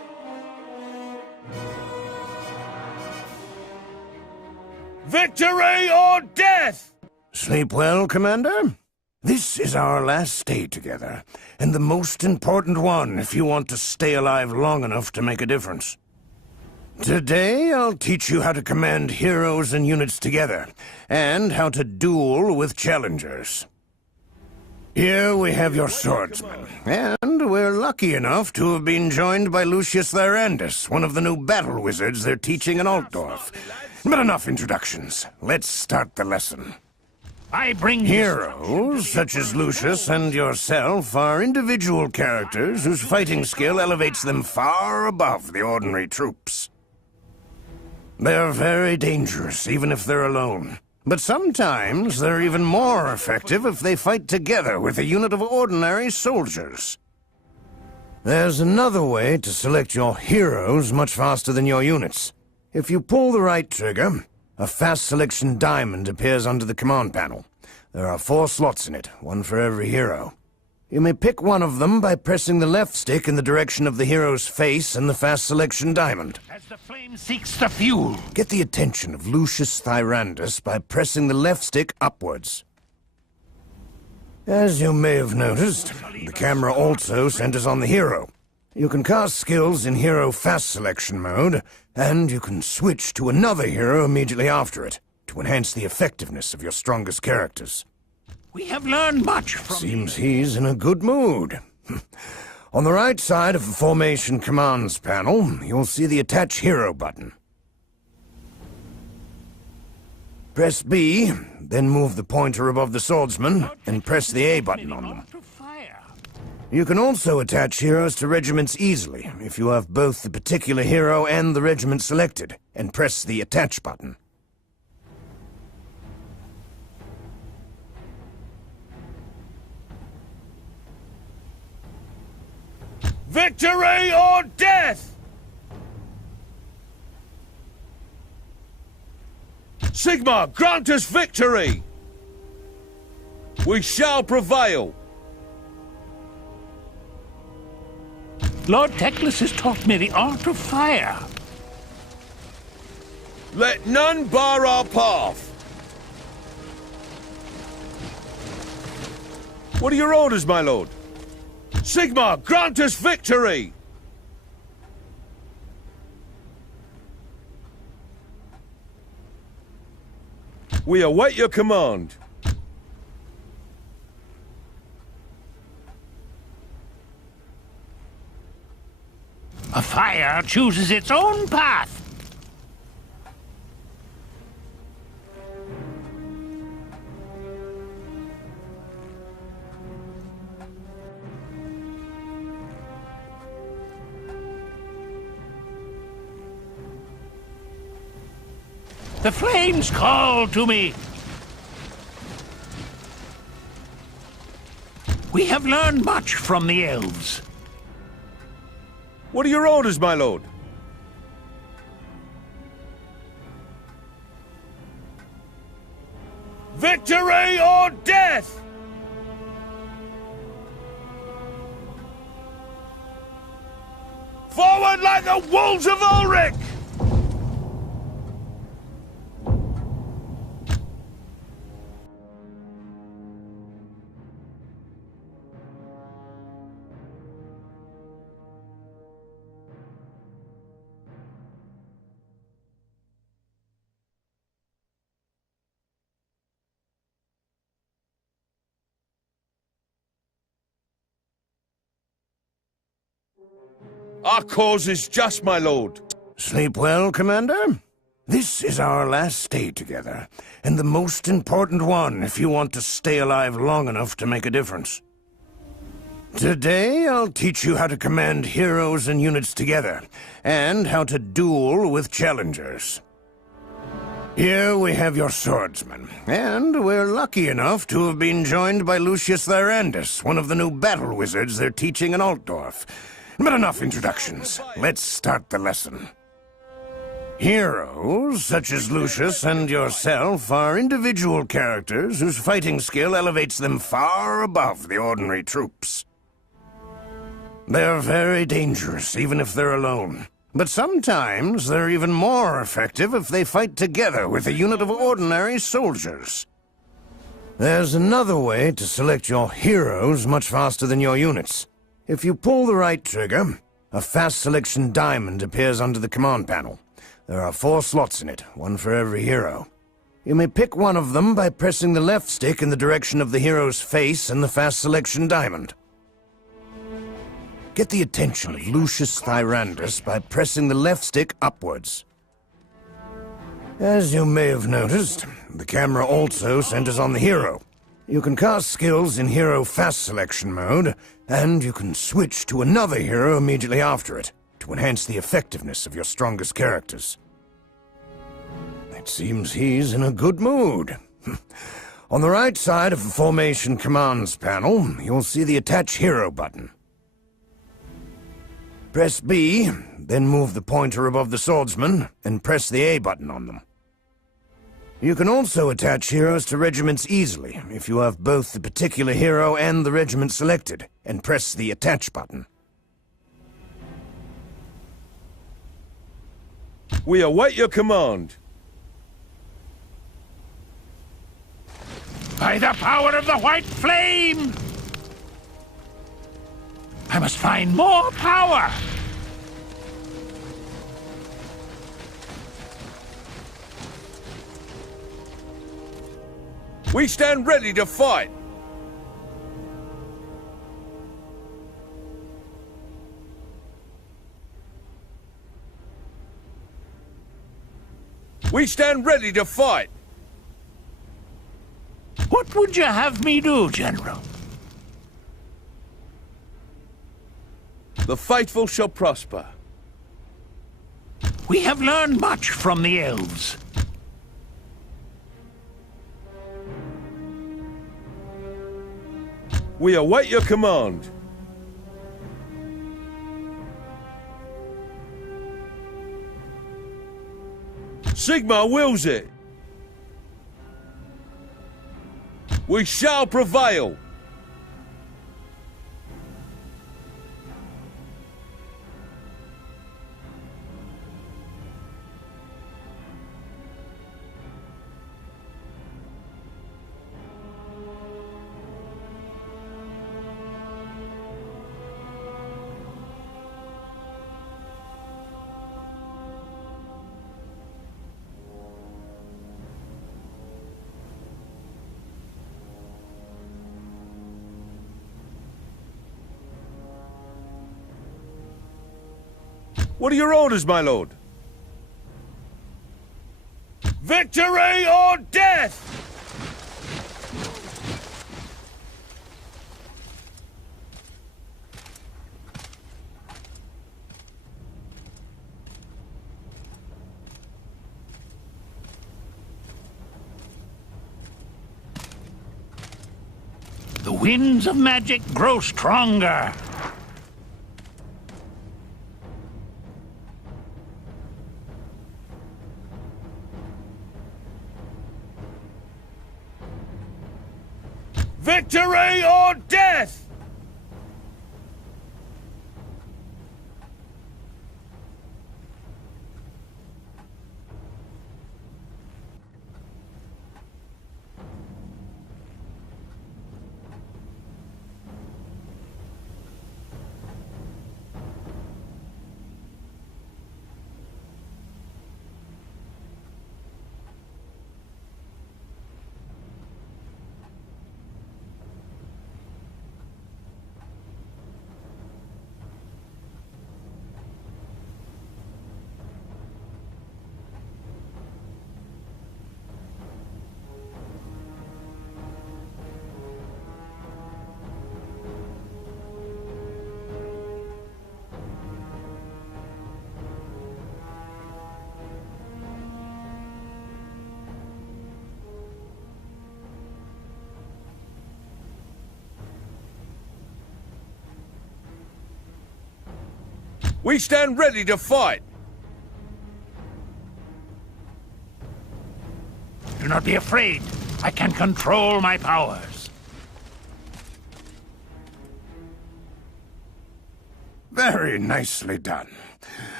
Victory or death! Sleep well, Commander? This is our last day together, and the most important one if you want to stay alive long enough to make a difference. Today, I'll teach you how to command heroes and units together, and how to duel with challengers. Here we have your swordsman, and we're lucky enough to have been joined by Lucius Thyrandus, one of the new battle wizards they're teaching in Altdorf. But enough introductions. Let's start the lesson. I bring Heroes, such as Lucius and yourself, are individual characters whose fighting skill elevates them far above the ordinary troops. They're very dangerous, even if they're alone. But sometimes they're even more effective if they fight together with a unit of ordinary soldiers. There's another way to select your heroes much faster than your units. If you pull the right trigger, a fast selection diamond appears under the command panel. There are 4 slots in it, one for every hero. You may pick one of them by pressing the left stick in the direction of the hero's face and the fast selection diamond. as the flame seeks the fuel. Get the attention of Lucius Thyrandus by pressing the left stick upwards. As you may have noticed, the camera also centers on the hero. You can cast skills in hero fast selection mode, and you can switch to another hero immediately after it, to enhance the effectiveness of your strongest characters. We have learned much from Seems he's in a good mood. On the right side of the Formation Commands panel, you'll see the Attach Hero button. Press B, then move the pointer above the swordsman, and press the A button on them. to fire. You can also attach heroes to regiments easily, if you have both the particular hero and the regiment selected, and press the Attach button. Victory or death! Sigmar, grant us victory! We shall prevail! Lord Teclis has taught me the art of fire. Let none bar our path! What are your orders, my lord? Sigmar, grant us victory! We await your command. A fire chooses its own path. The flames call to me. We have learned much from the elves. What are your orders, my lord? Victory or death! Forward like the wolves of Ulrich! Our cause is just, my lord. Sleep well, Commander? This is our last day together, and the most important one if you want to stay alive long enough to make a difference. Today, I'll teach you how to command heroes and units together, and how to duel with challengers. Here we have your swordsman, and we're lucky enough to have been joined by Lucius Thyrandus, one of the new battle wizards they're teaching in Altdorf. But enough introductions. Let's start the lesson. Heroes, such as Lucius and yourself, are individual characters whose fighting skill elevates them far above the ordinary troops. They're very dangerous, even if they're alone. But sometimes they're even more effective if they fight together with a unit of ordinary soldiers. There's another way to select your heroes much faster than your units. If you pull the right trigger, a fast selection diamond appears under the command panel. There are 4 slots in it, one for every hero. You may pick one of them by pressing the left stick in the direction of the hero's face and the fast selection diamond. Get the attention of Lucius Thyrandus by pressing the left stick upwards. As you may have noticed, the camera also centers on the hero. You can cast skills in hero fast selection mode, and you can switch to another hero immediately after it, to enhance the effectiveness of your strongest characters. It seems he's in a good mood. On the right side of the Formation Commands panel, you'll see the Attach Hero button. Press B, then move the pointer above the swordsman, and press the A button on them. You can also attach heroes to regiments easily, if you have both the particular hero and the regiment selected, and press the Attach button. We await your command. By the power of the white flame! I must find more power! We stand ready to fight. We stand ready to fight. What would you have me do, General? The faithful shall prosper. We have learned much from the elves. We await your command. Sigmar wills it. We shall prevail. What are your orders, my lord? Victory or death! The winds of magic grow stronger. Victory or death! We stand ready to fight. Do not be afraid. I can control my powers. Very nicely done.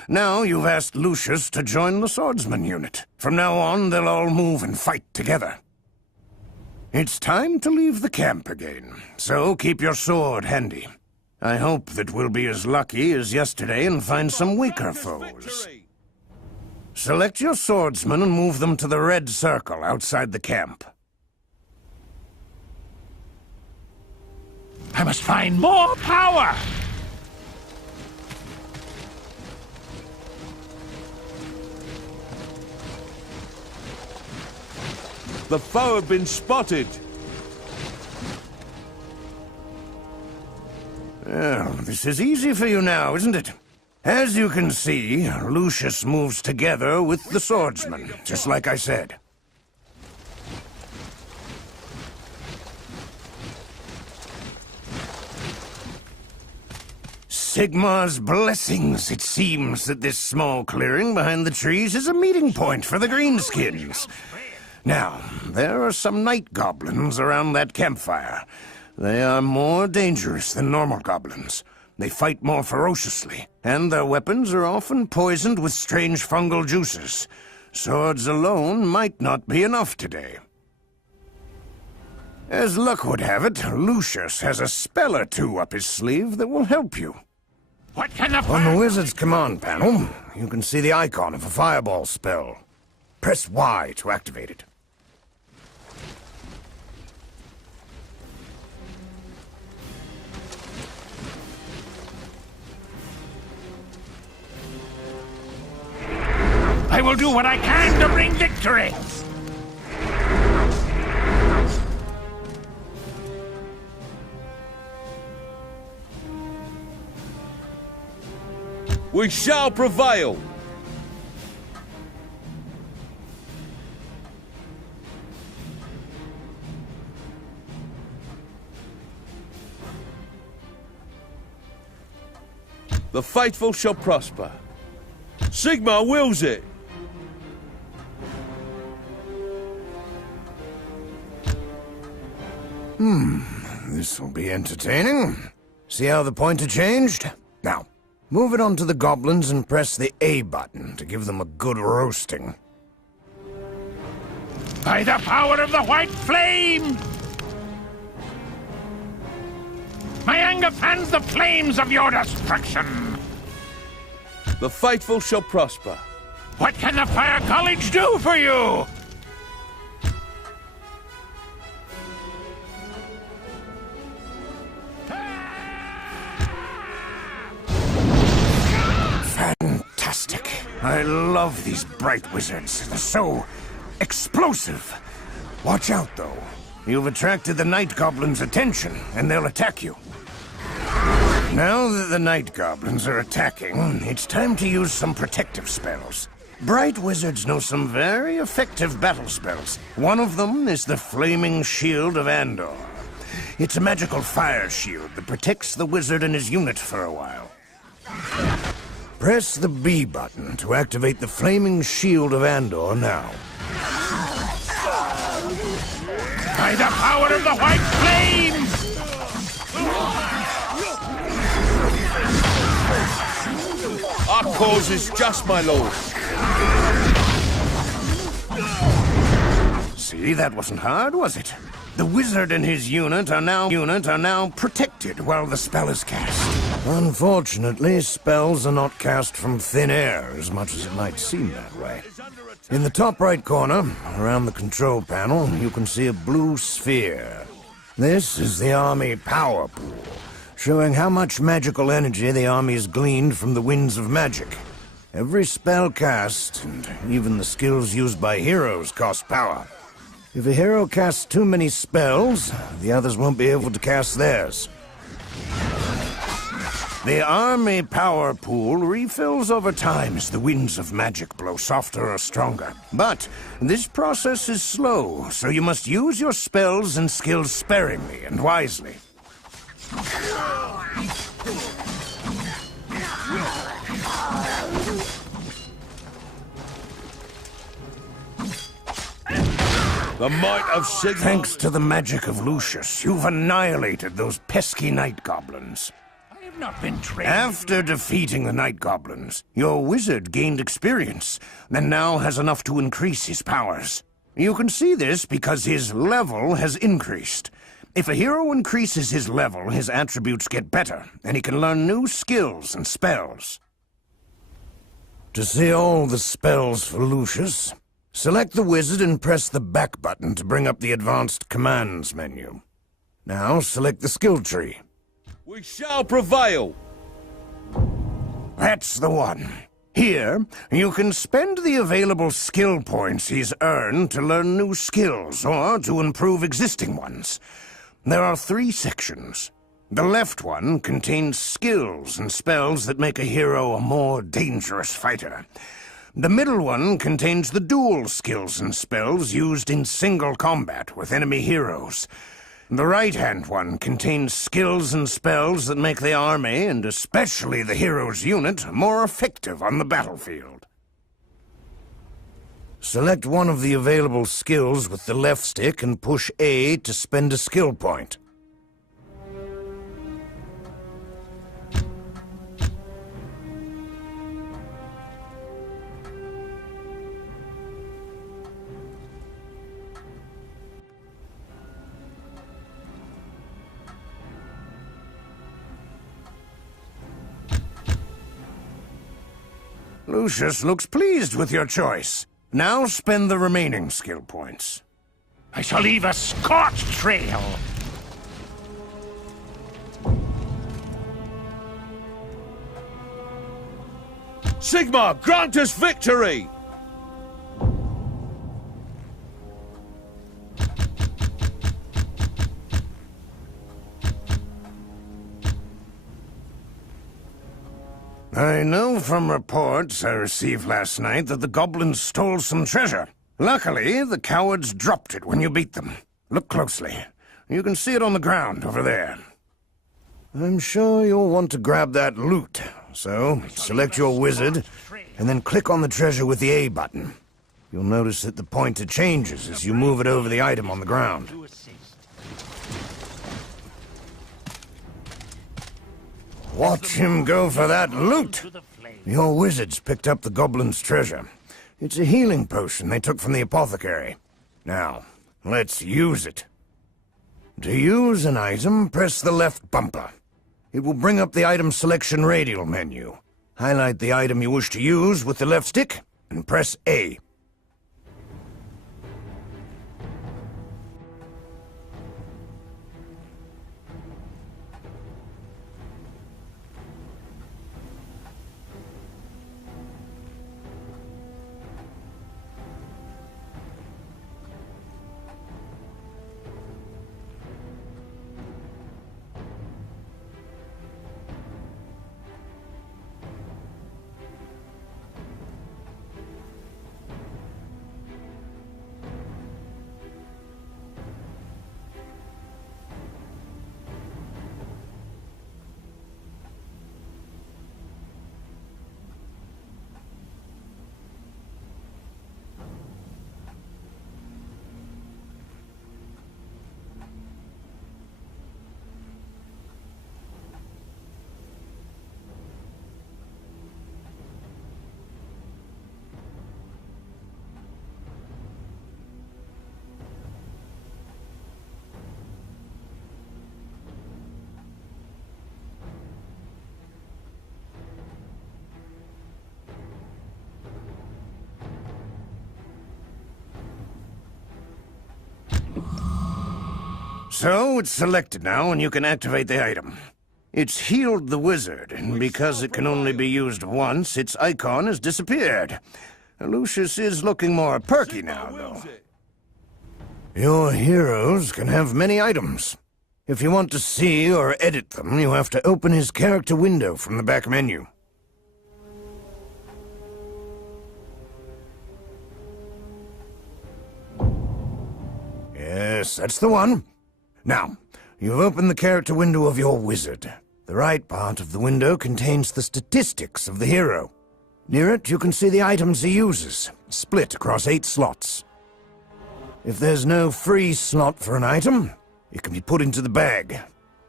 Now you've asked Lucius to join the swordsman unit. From now on, they'll all move and fight together. It's time to leave the camp again, so keep your sword handy. I hope that we'll be as lucky as yesterday and find some weaker foes. Select your swordsmen and move them to the red circle outside the camp. I must find more power! The foe have been spotted. Well, this is easy for you now, isn't it? As you can see, Lucius moves together with the swordsman, just like I said. Sigmar's blessings, it seems that this small clearing behind the trees is a meeting point for the greenskins. Now, there are some night goblins around that campfire. They are more dangerous than normal goblins. They fight more ferociously, and their weapons are often poisoned with strange fungal juices. Swords alone might not be enough today. As luck would have it, Lucius has a spell or two up his sleeve that will help you. What can the On the wizard's command panel, you can see the icon of a fireball spell. Press Y to activate it. I will do what I can to bring victory! We shall prevail! The faithful shall prosper. Sigmar wills it! This will be entertaining. See how the pointer changed? Now, move it onto the goblins and press the A button to give them a good roasting. By the power of the white flame! My anger fans the flames of your destruction! The faithful shall prosper. What can the Fire College do for you? Fantastic. I love these bright wizards. They're so explosive. Watch out, though. You've attracted the night goblins' attention, and they'll attack you. Now that the night goblins are attacking, it's time to use some protective spells. Bright wizards know some very effective battle spells. One of them is the Flaming Shield of Andor. It's a magical fire shield that protects the wizard and his unit for a while. Press the B button to activate the Flaming Shield of Andor now. By the power of the white flame! Our cause is just, my lord. See, that wasn't hard, was it? The wizard and his unit are now protected while the spell is cast. Unfortunately, spells are not cast from thin air, as much as it might seem that way. In the top right corner, around the control panel, you can see a blue sphere. This is the army power pool, showing how much magical energy the army has gleaned from the winds of magic. Every spell cast, and even the skills used by heroes, cost power. If a hero casts too many spells, the others won't be able to cast theirs. The army power pool refills over time as the winds of magic blow softer or stronger. But this process is slow, so you must use your spells and skills sparingly and wisely. The might of Sigmar. Thanks to the magic of Lucius, you've annihilated those pesky night goblins. I've not been trained. After defeating the night goblins, your wizard gained experience, and now has enough to increase his powers. You can see this because his level has increased. If a hero increases his level, his attributes get better, and he can learn new skills and spells. To see all the spells for Lucius, select the wizard and press the back button to bring up the advanced commands menu. Now select the skill tree. We shall prevail! That's the one. Here, you can spend the available skill points he's earned to learn new skills or to improve existing ones. There are 3 sections. The left one contains skills and spells that make a hero a more dangerous fighter. The middle one contains the dual skills and spells used in single combat with enemy heroes. The right-hand one contains skills and spells that make the army, and especially the hero's unit, more effective on the battlefield. Select one of the available skills with the left stick and push A to spend a skill point. Lucius looks pleased with your choice. Now spend the remaining skill points. I shall leave a scorched trail. Sigmar, grant us victory! I know from reports I received last night that the goblins stole some treasure. Luckily, the cowards dropped it when you beat them. Look closely. You can see it on the ground over there. I'm sure you'll want to grab that loot, so select your wizard, and then click on the treasure with the A button. You'll notice that the pointer changes as you move it over the item on the ground. Watch him go for that loot! Your wizard's picked up the goblin's treasure. It's a healing potion they took from the apothecary. Now, let's use it. To use an item, press the left bumper. It will bring up the item selection radial menu. Highlight the item you wish to use with the left stick, and press A. So, it's selected now, and you can activate the item. It's healed the wizard, and because it can only be used once, its icon has disappeared. Lucius is looking more perky now, though. Your heroes can have many items. If you want to see or edit them, you have to open his character window from the back menu. Yes, that's the one. Now, you've opened the character window of your wizard. The right part of the window contains the statistics of the hero. Near it, you can see the items he uses, split across 8 slots. If there's no free slot for an item, it can be put into the bag.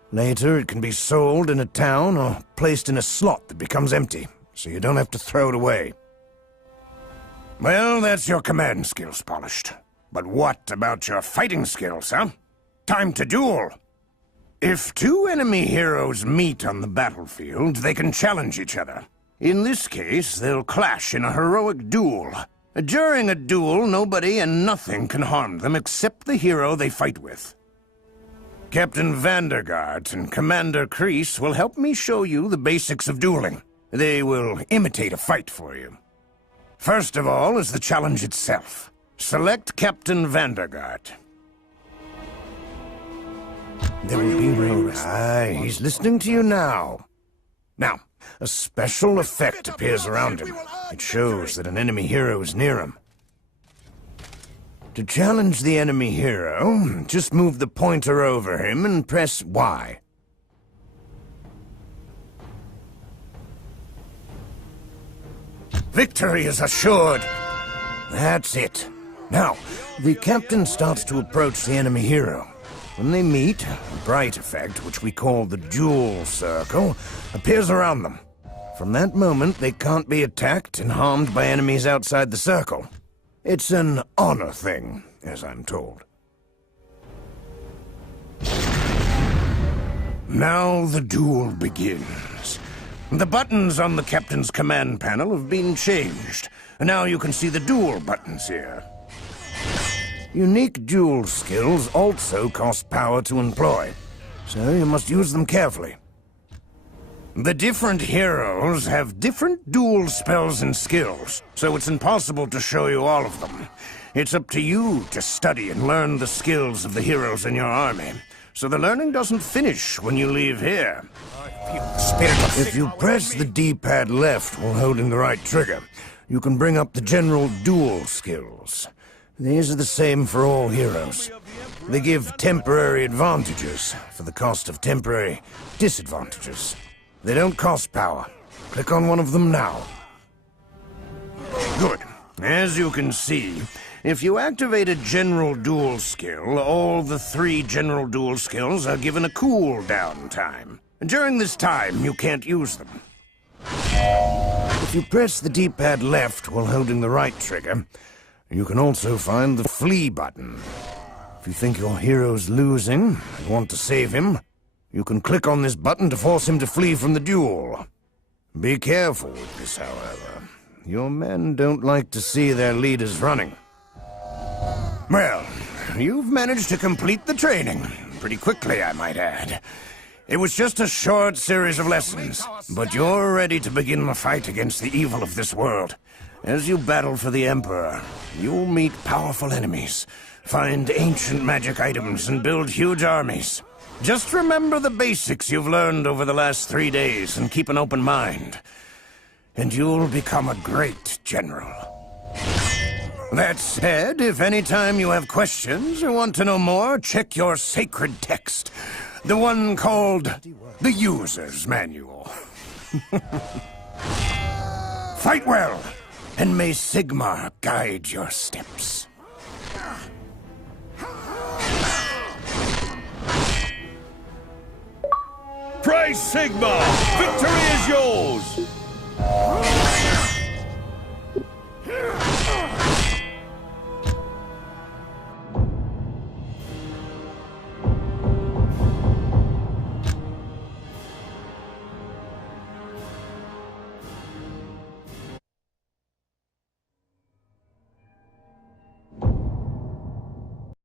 Later, it can be sold in a town or placed in a slot that becomes empty, so you don't have to throw it away. Well, that's your command skills polished. But what about your fighting skills, huh? Time to duel! If two enemy heroes meet on the battlefield, they can challenge each other. In this case, they'll clash in a heroic duel. During a duel, nobody and nothing can harm them except the hero they fight with. Captain Vandergaard and Commander Kreese will help me show you the basics of dueling. They will imitate a fight for you. First of all is the challenge itself. Select Captain Vandergaard. There will be no... Aye, he's listening to you now. Now, a special effect appears around him. It shows that an enemy hero is near him. To challenge the enemy hero, just move the pointer over him and press Y. Victory is assured. That's it. Now, the captain starts to approach the enemy hero. When they meet, a bright effect, which we call the duel circle, appears around them. From that moment, they can't be attacked and harmed by enemies outside the circle. It's an honor thing, as I'm told. Now the duel begins. The buttons on the captain's command panel have been changed. Now you can see the duel buttons here. Unique duel skills also cost power to employ, so you must use them carefully. The different heroes have different duel spells and skills, so it's impossible to show you all of them. It's up to you to study and learn the skills of the heroes in your army, so the learning doesn't finish when you leave here. If you press the D-pad left while holding the right trigger, you can bring up the general duel skills. These are the same for all heroes. They give temporary advantages for the cost of temporary disadvantages. They don't cost power. Click on one of them now. Good. As you can see, if you activate a general duel skill, all the 3 general duel skills are given a cooldown time. During this time, you can't use them. If you press the D-pad left while holding the right trigger, you can also find the flee button. If you think your hero's losing and want to save him, you can click on this button to force him to flee from the duel. Be careful with this, however. Your men don't like to see their leaders running. Well, you've managed to complete the training. Pretty quickly, I might add. It was just a short series of lessons, but you're ready to begin the fight against the evil of this world. As you battle for the Emperor, you'll meet powerful enemies, find ancient magic items, and build huge armies. Just remember the basics you've learned over the last 3 days and keep an open mind. And you'll become a great general. That said, if any time you have questions or want to know more, check your sacred text. The one called the User's Manual. Fight well, and may Sigmar guide your steps. Praise Sigmar! Victory is yours!